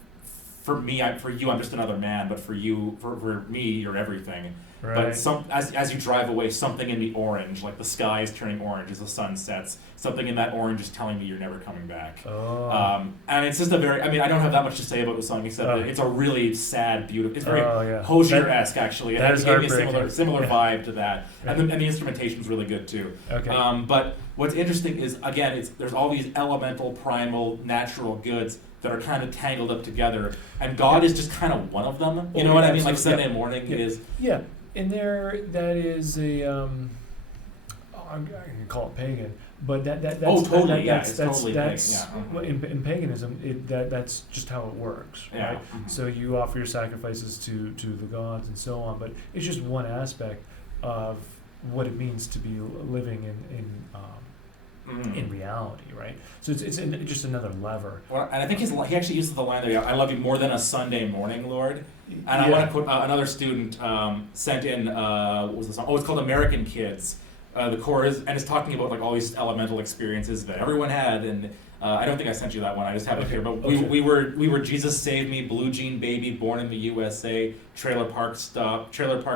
for you, I'm just another man, but for you, for me, you're everything. Right. But as you drive away, something in the orange, like the sky is turning orange as the sun sets, something in that orange is telling me you're never coming back. And it's just I don't have that much to say about the song except that it's a really sad, beautiful, it's very Hosier-esque actually. It gave me a similar vibe to that. Right. And the instrumentation's really good too. Okay. But what's interesting is, again, there's all these elemental, primal, natural goods that are kind of tangled up together, and God is just kind of one of them. You know what I mean? Like Sunday morning is... Yeah. And that is a I can call it pagan, but that's totally, that's totally that's pagan, in paganism that's just how it works, right? Yeah. Mm-hmm. So you offer your sacrifices to the gods and so on, but it's just one aspect of what it means to be living in reality, right? So it's just another lever. Well, and I think he actually uses the line there, "I love you more than a Sunday morning, Lord." And I want to put another student sent in, what was the song? Oh, it's called American Kids. the core is, and it's talking about like all these elemental experiences that everyone had, and I don't think I sent you that one. I just have it here. But we were Jesus Saved Me, Blue Jean Baby, Born in the USA, Trailer Park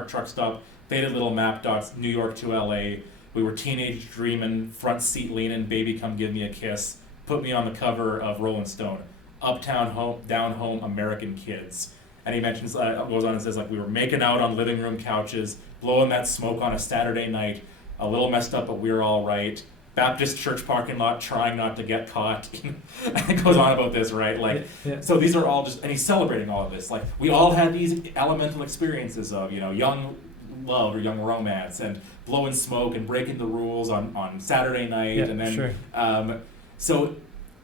Truck Stop, Faded Little Map Dots, New York to LA. We were Teenage Dreamin', Front Seat Leanin', Baby Come Give Me a Kiss, Put Me on the Cover of Rolling Stone, Uptown Home, Down Home, American Kids. And he mentions, goes on and says, like, we were making out on living room couches, blowing that smoke on a Saturday night, a little messed up, but we were all right. Baptist church parking lot, trying not to get caught. And it goes on about this, right? Like, so these are all just, and he's celebrating all of this. Like, we all had these elemental experiences of, young love or young romance and blowing smoke and breaking the rules on Saturday night. And then, so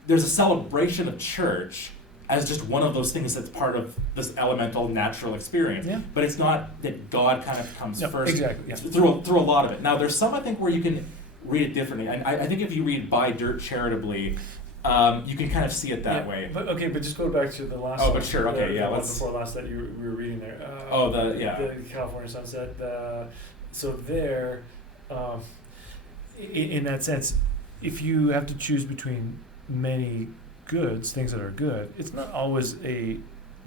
there's a celebration of church as just one of those things that's part of this elemental natural experience. Yeah. But it's not that God kind of comes first through a lot of it. Now, there's some, I think, where you can read it differently. And I think if you read Buy Dirt Charitably, you can kind of see it that way. But just go back to the last one. Oh, but sure, okay, the one before last that we were reading there. The California Sunset. So there, in that sense, if you have to choose between many goods, things that are good, it's not always a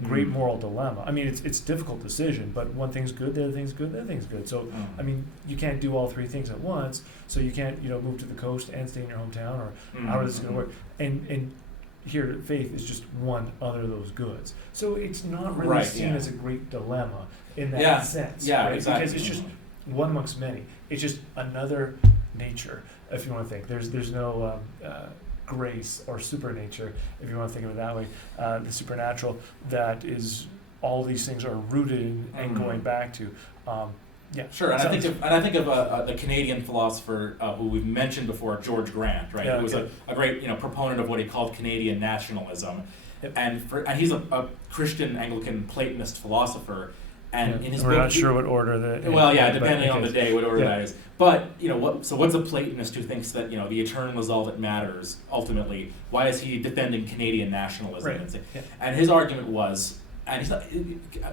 great moral dilemma. I mean, it's a difficult decision, but one thing's good, the other thing's good, the other thing's good. So, I mean, you can't do all three things at once. So you can't, move to the coast and stay in your hometown, or how is this going to work? And here, faith is just one other of those goods. So it's not really seen as a great dilemma in that sense. Yeah, right? Exactly. Because it's just one amongst many. It's just another nature, if you want to think. There's no grace or supernature, if you want to think of it that way, the supernatural, that is all these things are rooted in and going back to. Sure, and I think of the Canadian philosopher who we've mentioned before, George Grant, right? Who was a great proponent of what he called Canadian nationalism, and he's a Christian Anglican Platonist philosopher. And in his we're book, not sure what order that. Depending on the day, what order that is. But what's a Platonist who thinks that the eternal is all that matters ultimately? Why is he defending Canadian nationalism? Right. And his argument was, and he's not,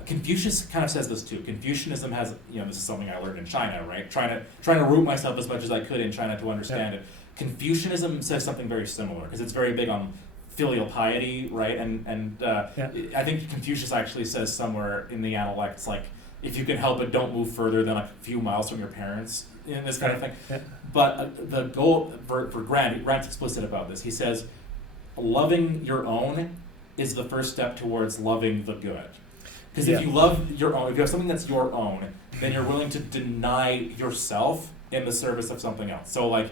Confucius kind of says this too. Confucianism has, this is something I learned in China, right? Trying to root myself as much as I could in China to understand it. Confucianism says something very similar because it's very big on filial piety, right? And I think Confucius actually says somewhere in the Intellect, like, if you can help it, don't move further than a few miles from your parents, this kind of thing. Yeah. But the goal for Grant's explicit about this. He says, loving your own is the first step towards loving the good. Because if you love your own, if you have something that's your own, then you're willing to deny yourself in the service of something else. So like,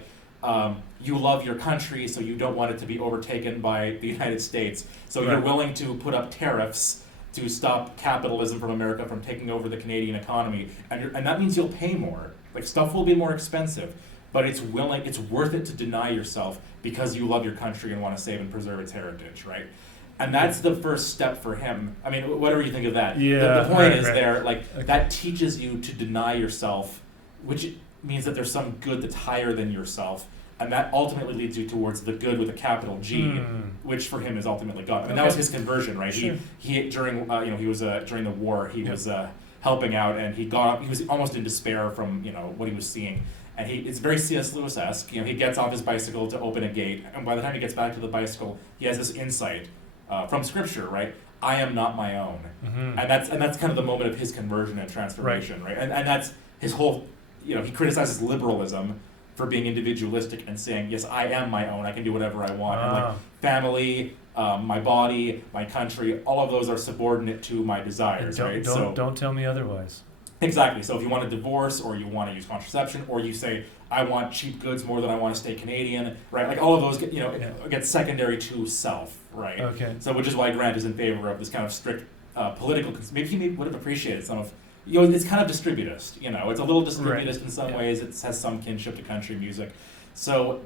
you love your country, so you don't want it to be overtaken by the United States. So you're willing to put up tariffs to stop capitalism from America from taking over the Canadian economy, and that means you'll pay more. Like, stuff will be more expensive, but it's worth it to deny yourself because you love your country and want to save and preserve its heritage, right? And that's the first step for him. I mean, whatever you think of that. Yeah, the point is there, like, that teaches you to deny yourself, which means that there's some good that's higher than yourself, and that ultimately leads you towards the good with a capital G, which for him is ultimately God. I mean, that was his conversion, right? Sure. He during he was during the war, he was helping out, and he was almost in despair from what he was seeing, and it's very C.S. Lewis-esque. He gets off his bicycle to open a gate, and by the time he gets back to the bicycle, he has this insight from Scripture, right? I am not my own, and that's kind of the moment of his conversion and transformation, right? And that's his whole. He criticizes liberalism for being individualistic and saying, yes, I am my own. I can do whatever I want. And like family, my body, my country, all of those are subordinate to my desires, right? Don't tell me otherwise. Exactly. So if you want a divorce, or you want to use contraception, or you say, I want cheap goods more than I want to stay Canadian, right? Like, all of those get secondary to self, right? Okay. So which is why Grant is in favor of this kind of strict political. Maybe he would have appreciated some of. It's kind of distributist, it's a little distributist in some ways. It has some kinship to country music. So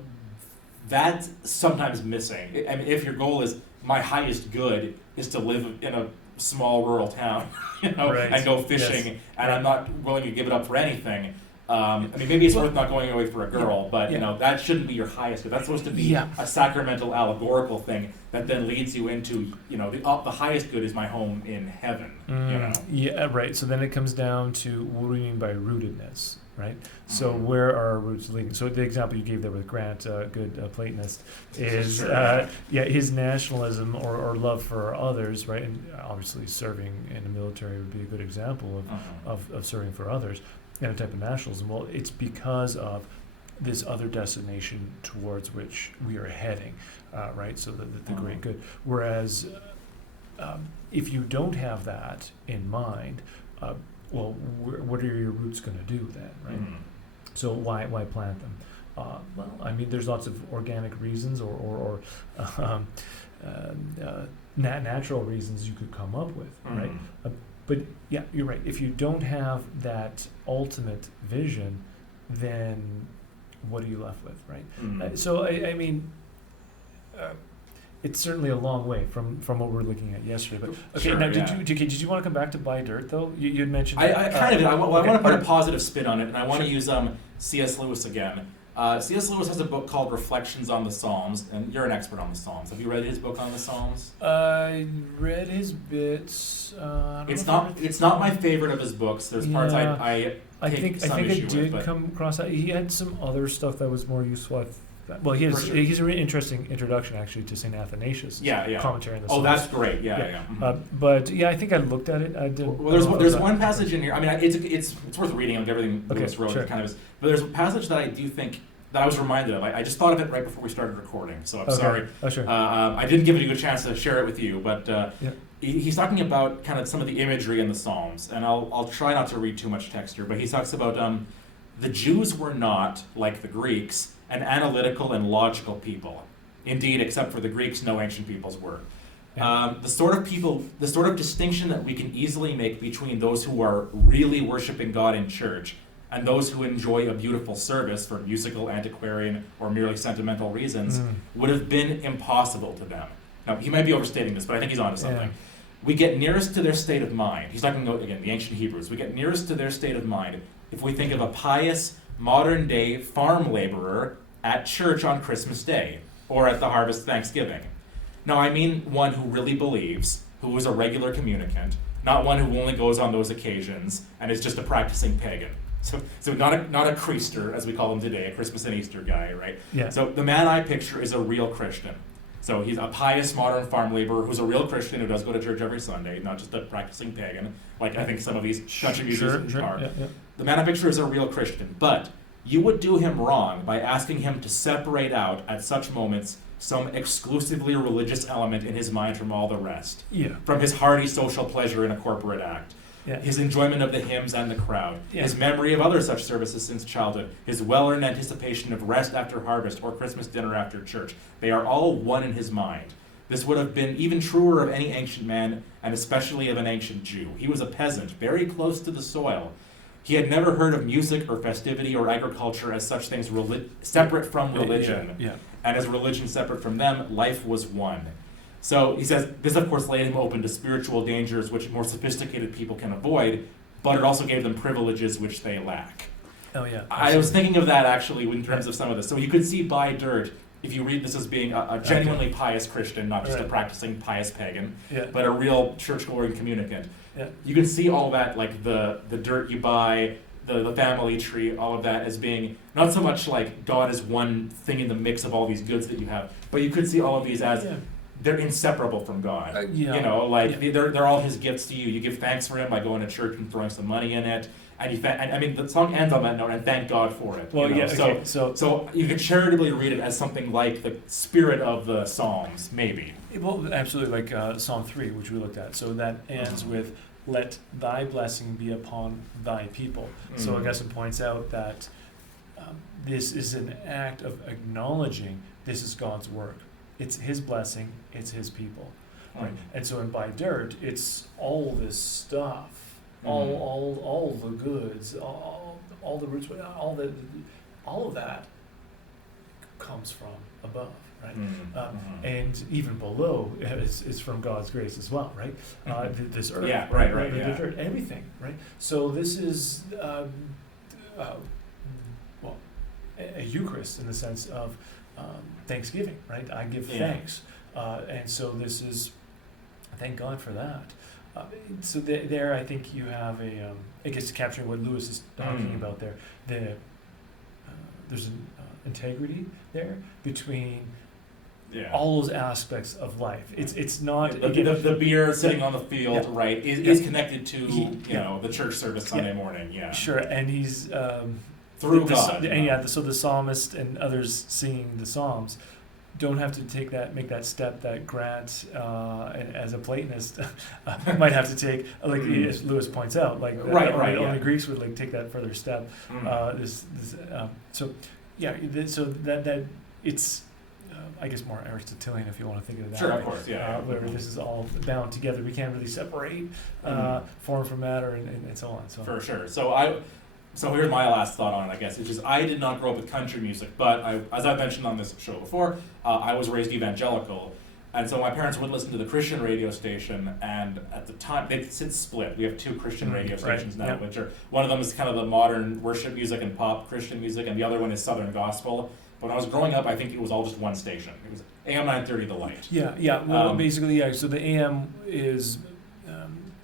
that's sometimes missing. I mean, if your goal is, my highest good is to live in a small rural town, and go fishing, and I'm not willing to give it up for anything, I mean, maybe it's worth not going away for a girl, but you know that shouldn't be your highest good. That's supposed to be a sacramental, allegorical thing that then leads you into, you know, the highest good is my home in heaven. You know? Yeah, right. So then it comes down to what do we mean by rootedness, right? So where are our roots leading? So the example you gave there with Grant, good Platonist, is his nationalism or love for others, right? And obviously serving in the military would be a good example of serving for others. And a type of nationalism. Well, it's because of this other destination towards which we are heading, right? So the great good. Whereas, if you don't have that in mind, well, what are your roots going to do then, right? So why plant them? Well, I mean, there's lots of organic reasons or natural reasons you could come up with, right? But yeah, you're right. If you don't have that ultimate vision, then what are you left with, right? So I mean, it's certainly a long way from what we were looking at yesterday. But okay, sure, now did you want to come back to Buy Dirt though? You had mentioned. I kind of did. I want to put a positive spin on it, and I want to use C.S. Lewis again. C.S. Lewis has a book called Reflections on the Psalms, and you're an expert on the Psalms. Have you read his book on the Psalms? I read his bits. It's not my favorite of his books. There's parts I think I did come across that. He had some other stuff that was more useful. Well, he's a really interesting introduction actually to St. Athanasius. Commentary on the Psalms. Oh, that's great. But yeah, I think I looked at it. I did. Well, there's one passage in here. I mean, it's worth reading. Like everything Lewis wrote, kind of is. But there's a passage that I do think that I was reminded of. I just thought of it right before we started recording, so I'm sorry. Oh, sure. I didn't give it a good chance to share it with you, but he's talking about kind of some of the imagery in the Psalms, and I'll try not to read too much text here, but he talks about the Jews were not, like the Greeks, an analytical and logical people. Indeed, except for the Greeks, no ancient peoples were. The sort of distinction that we can easily make between those who are really worshiping God in church and those who enjoy a beautiful service for musical, antiquarian, or merely sentimental reasons would have been impossible to them. Now, he might be overstating this, but I think he's onto something. We get nearest to their state of mind. He's talking about, again, the ancient Hebrews. We get nearest to their state of mind if we think of a pious, modern-day farm laborer at church on Christmas Day or at the harvest Thanksgiving. Now, I mean one who really believes, who is a regular communicant, not one who only goes on those occasions and is just a practicing pagan. So not a creaster, as we call him today, a Christmas and Easter guy, right? Yeah. So the man I picture is a real Christian. So he's a pious modern farm laborer who's a real Christian who does go to church every Sunday, not just a practicing pagan, like I think some of these country musicians are. Yeah. The man I picture is a real Christian, but you would do him wrong by asking him to separate out at such moments some exclusively religious element in his mind from all the rest. From his hearty social pleasure in a corporate act. His enjoyment of the hymns and the crowd, his memory of other such services since childhood, his well-earned anticipation of rest after harvest or Christmas dinner after church. They are all one in his mind. This would have been even truer of any ancient man, and especially of an ancient Jew. He was a peasant, very close to the soil. He had never heard of music or festivity or agriculture as such things separate from religion. And as religion separate from them, life was one. So he says, this of course laid him open to spiritual dangers which more sophisticated people can avoid, but it also gave them privileges which they lack. I was thinking of that actually in terms of some of this. So you could see Buy Dirt, if you read this as being a genuinely pious Christian, not just a practicing pious pagan, but a real church-going communicant. You can see all that, like the dirt you buy, the family tree, all of that as being not so much like God is one thing in the mix of all these goods that you have, but you could see all of these as they're inseparable from God. You know, like they're all His gifts to you. You give thanks for Him by going to church and throwing some money in it. And I mean, the song ends on that note, and thank God for it. Well, you know? So you could charitably read it as something like the spirit of the Psalms, maybe. Well, absolutely, like Psalm 3, which we looked at. So that ends with, let thy blessing be upon thy people. So Augustine points out that this is an act of acknowledging this is God's work. It's His blessing, it's His people. Right? And so in Buy Dirt, it's all this stuff. All the goods, all the roots, all of that comes from above, right? And even below is from God's grace as well, right? This earth, dirt, everything, right? So this is well, a Eucharist in the sense of Thanksgiving, right? I give Yeah. thanks, and so this is, thank God for that. So there, I think you have I guess capturing what Lewis is talking about there. There's an integrity there between all those aspects of life. It's not the beer sitting on the field, right? Is connected to the church service Sunday morning. Yeah, sure, and he's through God. And so the psalmist and others singing the psalms don't have to make that step that Grant, as a Platonist, might have to take, like as Lewis points out, like only Greeks would like take that further step. So that it's, I guess, more Aristotelian, if you want to think of it that way. Sure, of course, where this is all bound together. We can't really separate form from matter and so on. So for sure. So here's my last thought on it, I guess, which is I did not grow up with country music, but as I've mentioned on this show before, I was raised evangelical. And so my parents would listen to the Christian radio station, and at the time, they've since split. We have two Christian radio stations now, which are, one of them is kind of the modern worship music and pop Christian music, and the other one is Southern Gospel. But when I was growing up, I think it was all just one station. It was AM 930 The Light. Well, basically, so the AM is...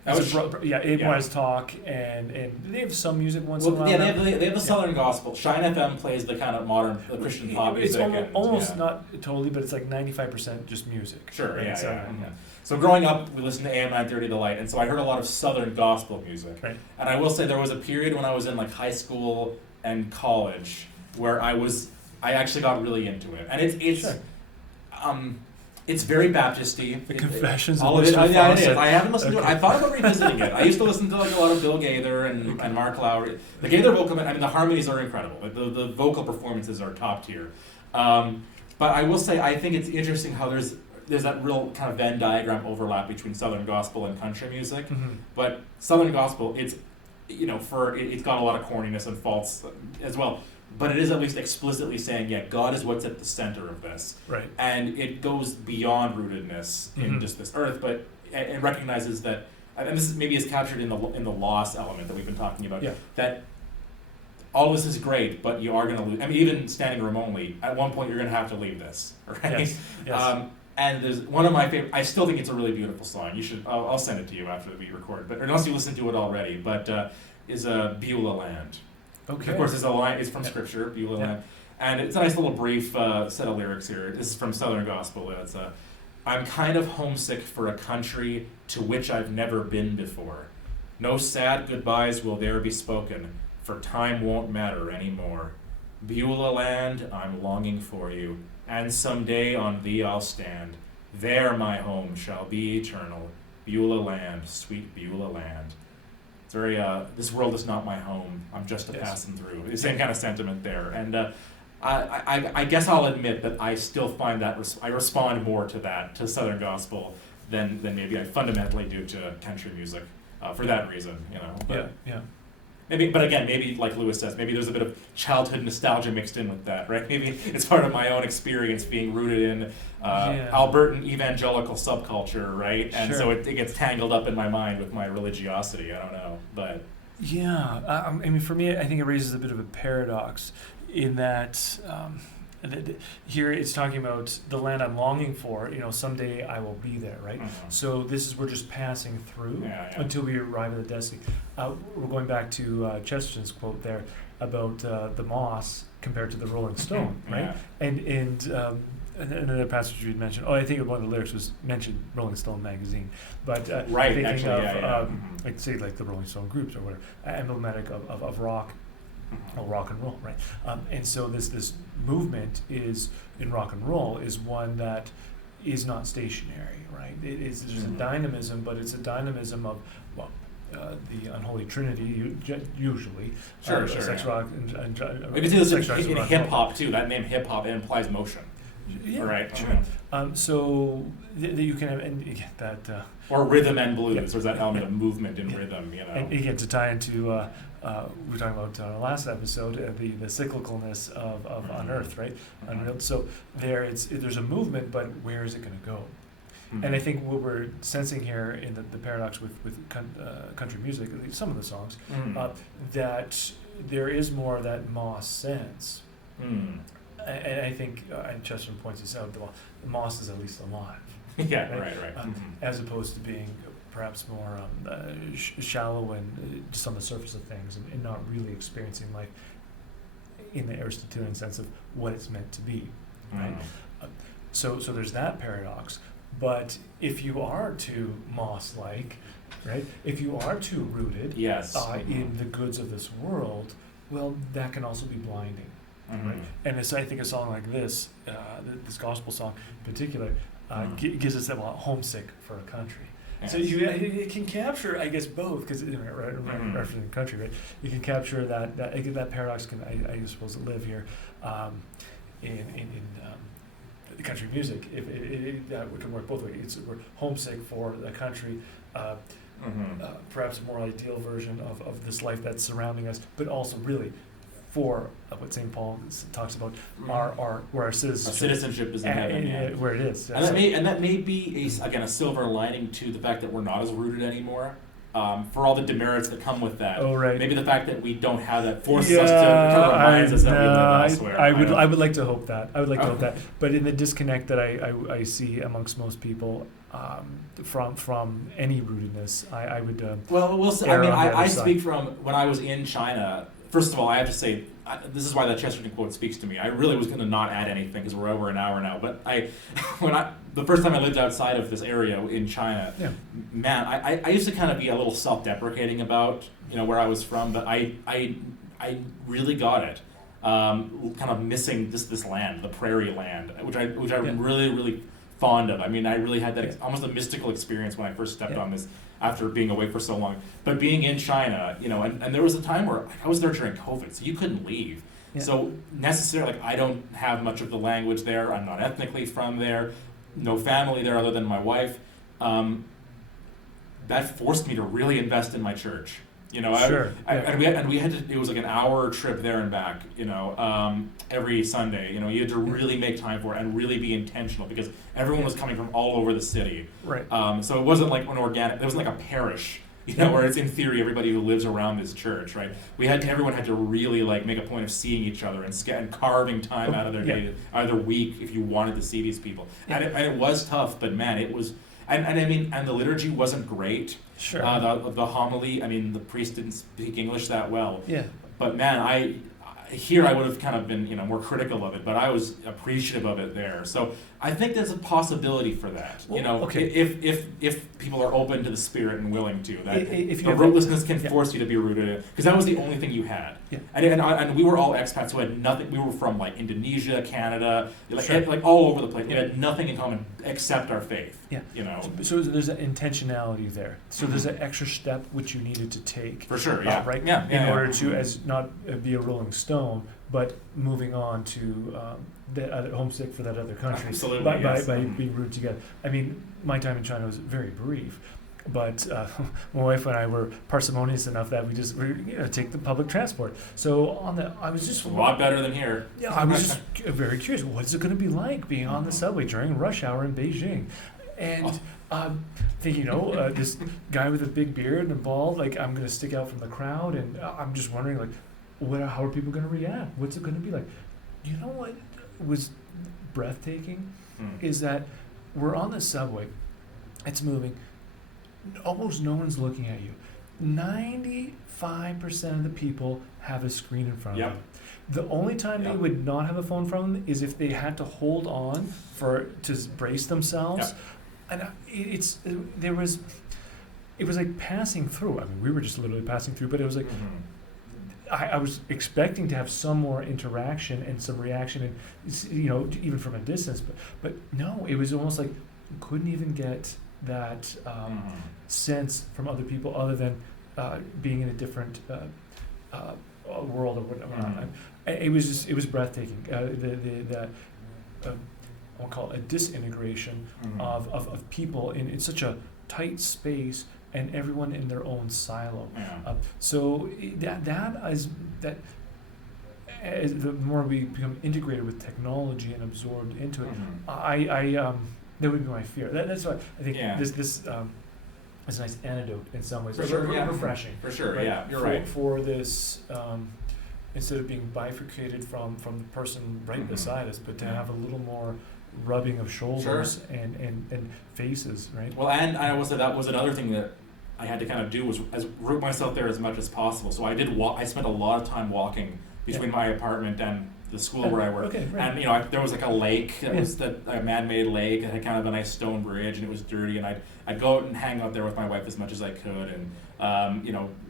AM wise talk, and they have some music once in a while. Yeah, they have the Southern Gospel. Shine FM plays the kind of modern Christian pop music. It's almost not totally, but it's like 95% just music. Sure, right? So growing up, we listened to AM 930 The Light, and so I heard a lot of Southern Gospel music. Right. And I will say there was a period when I was in like high school and college where I actually got really into it. And it's very Baptist-y. The Confessions of Mr. Fawcett. Yeah, it is. I haven't listened to it. I thought about revisiting it. I used to listen to like a lot of Bill Gaither and Mark Lowry. The Gaither vocal, the harmonies are incredible. The vocal performances are top tier. But I will say, I think it's interesting how there's that real kind of Venn diagram overlap between Southern Gospel and country music. Mm-hmm. But Southern Gospel, it's got a lot of corniness and faults as well. But it is at least explicitly saying, God is what's at the center of this. Right. And it goes beyond rootedness in just this earth, but it recognizes that, and this is captured in the loss element that we've been talking about, that all this is great, but you are going to lose. I mean, even standing room only, at one point you're going to have to leave this, right? Yes. And there's one of my favorite, I still think it's a really beautiful song. You should, I'll send it to you after we record, but unless you listen to it already, but is Beulah Land. Okay. Of course, there's a line. It's from Scripture, Beulah Land, and it's a nice little brief set of lyrics here. This is from Southern Gospel. It's I'm kind of homesick for a country to which I've never been before. No sad goodbyes will there be spoken, for time won't matter anymore. Beulah Land, I'm longing for you, and someday on thee I'll stand. There my home shall be eternal. Beulah Land, sweet Beulah Land. It's very, this world is not my home. I'm just a passing through. The same kind of sentiment there. And I guess I'll admit that I still find that I respond more to that, to Southern Gospel, than maybe I fundamentally do to country music for that reason, But maybe like Lewis says, maybe there's a bit of childhood nostalgia mixed in with that, right? Maybe it's part of my own experience being rooted in Albertan evangelical subculture, right? And so it gets tangled up in my mind with my religiosity. I don't know, but for me, I think it raises a bit of a paradox in that. Here it's talking about the land I'm longing for. Someday I will be there, right? Mm-hmm. So we're just passing through until we arrive at the destiny. We're going back to Chesterton's quote there about the moss compared to the rolling stone, right? And another passage you'd mentioned. I think one of the lyrics was mentioned Rolling Stone magazine, but thinking like say like the Rolling Stone groups or whatever, emblematic of rock. Rock and roll, right? And so this movement is in rock and roll is one that is not stationary, right? There's a dynamism, but it's a dynamism of the unholy trinity usually. Sex rock and maybe in hip hop too. That name hip hop implies motion. Yeah, right. Sure. So that you can have that. Or rhythm and blues. There's that element of movement in rhythm, And again, to tie into we were talking about on our last episode, the cyclicalness of on Earth, right? Mm-hmm. So there's a movement, but where is it going to go? Mm-hmm. And I think what we're sensing here in the paradox with country music, at least some of the songs, that there is more of that moss sense. Hmm. And I think, and Chesterton points this out, the moss is at least alive. Yeah, right. As opposed to being perhaps more shallow and just on the surface of things, and not really experiencing life in the Aristotelian sense of what it's meant to be, right? So there's that paradox. But if you are too moss-like, right? If you are too rooted Yes. in the goods of this world, well, that can also be blinding, right? And it's, I think a song like this, this gospel song in particular, gives us that homesick for a country. Yes. So it can capture, I guess, both, because referencing country, right? You can capture that paradox. I suppose live here in the country music. If it can work both ways. We're homesick for the country. Perhaps a more ideal version of this life that's surrounding us, but also really for what St. Paul talks about, where our citizenship is in heaven, where it is. And that may be a silver lining to the fact that we're not as rooted anymore. For all the demerits that come with that. Oh, right. Maybe the fact that we don't have that forces us to remind us that we live elsewhere. I would like to hope that. But in the disconnect that I see amongst most people from any rootedness, I would. We'll see. I speak from when I was in China. First of all, I have to say, this is why that Chesterton quote speaks to me. I really was going to not add anything because we're over an hour now. But the first time I lived outside of this area in China, man, I used to kind of be a little self-deprecating about where I was from, but I really got it. Kind of missing this land, the prairie land, which I'm really fond of. I mean, I really had that almost a mystical experience when I first stepped on this after being away for so long. But being in China, and there was a time where I was there during COVID, so you couldn't leave. Yeah. So necessarily, I don't have much of the language there. I'm not ethnically from there. No family there other than my wife. That forced me to really invest in my church. Sure. And we had to. It was like an hour trip there and back. Every Sunday. You had to really make time for it and really be intentional because everyone was coming from all over the city. Right. So it wasn't like an organic. It wasn't like a parish. Where it's in theory everybody who lives around this church, right? Everyone had to really make a point of seeing each other and carving time out of their day, out of their week, if you wanted to see these people. And it was tough, but man, it was. And the liturgy wasn't great. Sure. The homily, the priest didn't speak English that well. Yeah. But man, I would have kind of been more critical of it, but I was appreciative of it there. So I think there's a possibility for that. Okay. If people are open to the Spirit and willing to, that the rootlessness can force you to be rooted in, because that was the only thing you had. Yeah. And we were all expats who had nothing. We were from Indonesia, Canada, all over the place. We had nothing in common except our faith. Yeah. So there's an intentionality there. So there's an extra step which you needed to take. For sure. Yeah. Right. Yeah. In order to as not be a rolling stone, but moving on to homesick for that other country. Absolutely. By being rooted together. My time in China was very brief. But my wife and I were parsimonious enough that we take the public transport. So I was just a lot better than here. Yeah, I was just very curious. What is it going to be like being on the subway during rush hour in Beijing? And thinking, this guy with a big beard and bald, I'm going to stick out from the crowd, and I'm just wondering, how are people going to react? What's it going to be like? You know what was breathtaking is that we're on the subway. It's moving. Almost no one's looking at you. 95% of the people have a screen in front of them. The only time they would not have a phone in front of them is if they had to hold on to brace themselves. And it was like passing through. we were just literally passing through, but it was like I was expecting to have some more interaction and some reaction, and even from a distance, but no, it was almost like you couldn't even get that sense from other people other than being in a different world or whatnot. It was breathtaking. I'll call it a disintegration of people in such a tight space and everyone in their own silo. So the more we become integrated with technology and absorbed into it, that would be my fear. That's why I think this it's a nice antidote in some ways. For It's sure, yeah. refreshing. For sure, right? yeah, you're right. For this, instead of being bifurcated from the person right Mhm. beside us, but to Yeah. have a little more rubbing of shoulders and faces, right? Well, and I will say that was another thing that I had to kind of do was root myself there as much as possible. So I did I spent a lot of time walking between my apartment and the school where I work. Okay, right. And there was like a lake that was a man-made lake that had kind of a nice stone bridge, and it was dirty. And I'd go out and hang out there with my wife as much as I could, and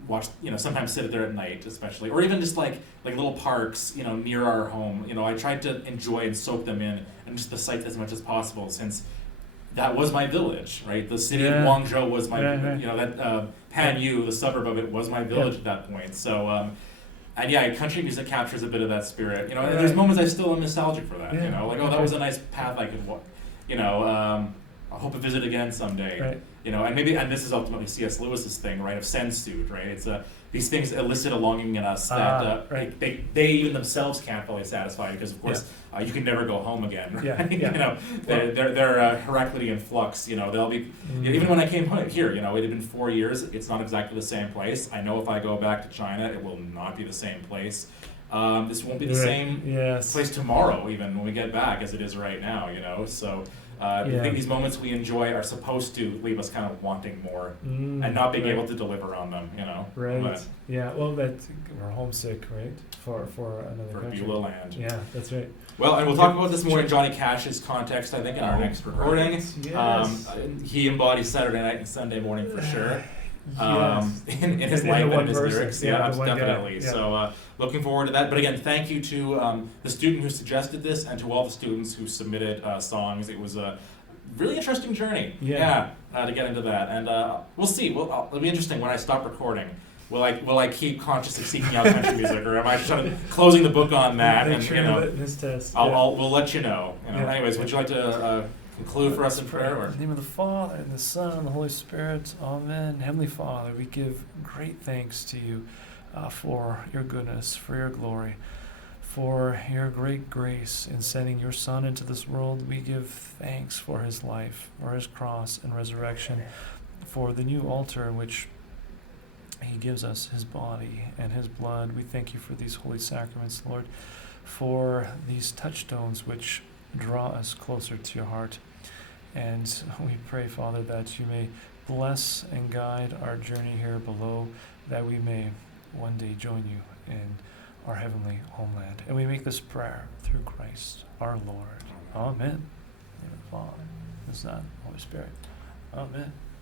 watch. Sometimes sit there at night, especially, or even just like little parks, near our home. I tried to enjoy and soak them in, and just the sights as much as possible, since that was my village, right? The city of Guangzhou was my, Panyu, the suburb of it, was my village at that point. So. And yeah, country music captures a bit of that spirit, and there's moments I still am nostalgic for that, that was a nice path I could walk, I hope to visit again someday, Right. And this is ultimately C.S. Lewis's thing, right, of sensuit, right, it's these things elicit a longing in us that right. they even themselves can't fully satisfy, because of course you can never go home again, right? They're Heraclity in flux, they'll be, even when I came here, it had been 4 years, it's not exactly the same place. I know if I go back to China, it will not be the same place. This won't be the same place tomorrow, even when we get back, as it is right now, so I think these moments we enjoy are supposed to leave us kind of wanting more and not being able to deliver on them, Right. But Well, we're homesick, right, for another for country. Beulah land. Yeah, that's right. Well, and we'll talk about this more in Johnny Cash's context, I think, in our next recording. Right. Yes. He embodies Saturday night and Sunday morning for sure. Yes. In his In life the and one in his person. lyrics. Yeah, the one guy. Definitely. Yeah. So looking forward to that. But again, thank you to the student who suggested this, and to all the students who submitted songs. It was a really interesting journey. Yeah. To get into that. And we'll see. It'll be interesting when I stop recording. Will I keep consciously seeking out country music, or am I sort of closing the book on that? Make And sure you're letting this test. we'll let you know. Yeah. Anyways, would you like to conclude for us in prayer? Or? In the name of the Father, and the Son, and the Holy Spirit. Amen. Heavenly Father, we give great thanks to you for your goodness, for your glory, for your great grace in sending your Son into this world. We give thanks for his life, for his cross and resurrection, for the new altar in which he gives us his body and his blood. We thank you for these holy sacraments, Lord, for these touchstones which draw us closer to your heart. And we pray, Father, that you may bless and guide our journey here below, that we may one day join you in our heavenly homeland. And we make this prayer through Christ our Lord. Amen. In the name of the Father, the Son, the Holy Spirit. Amen.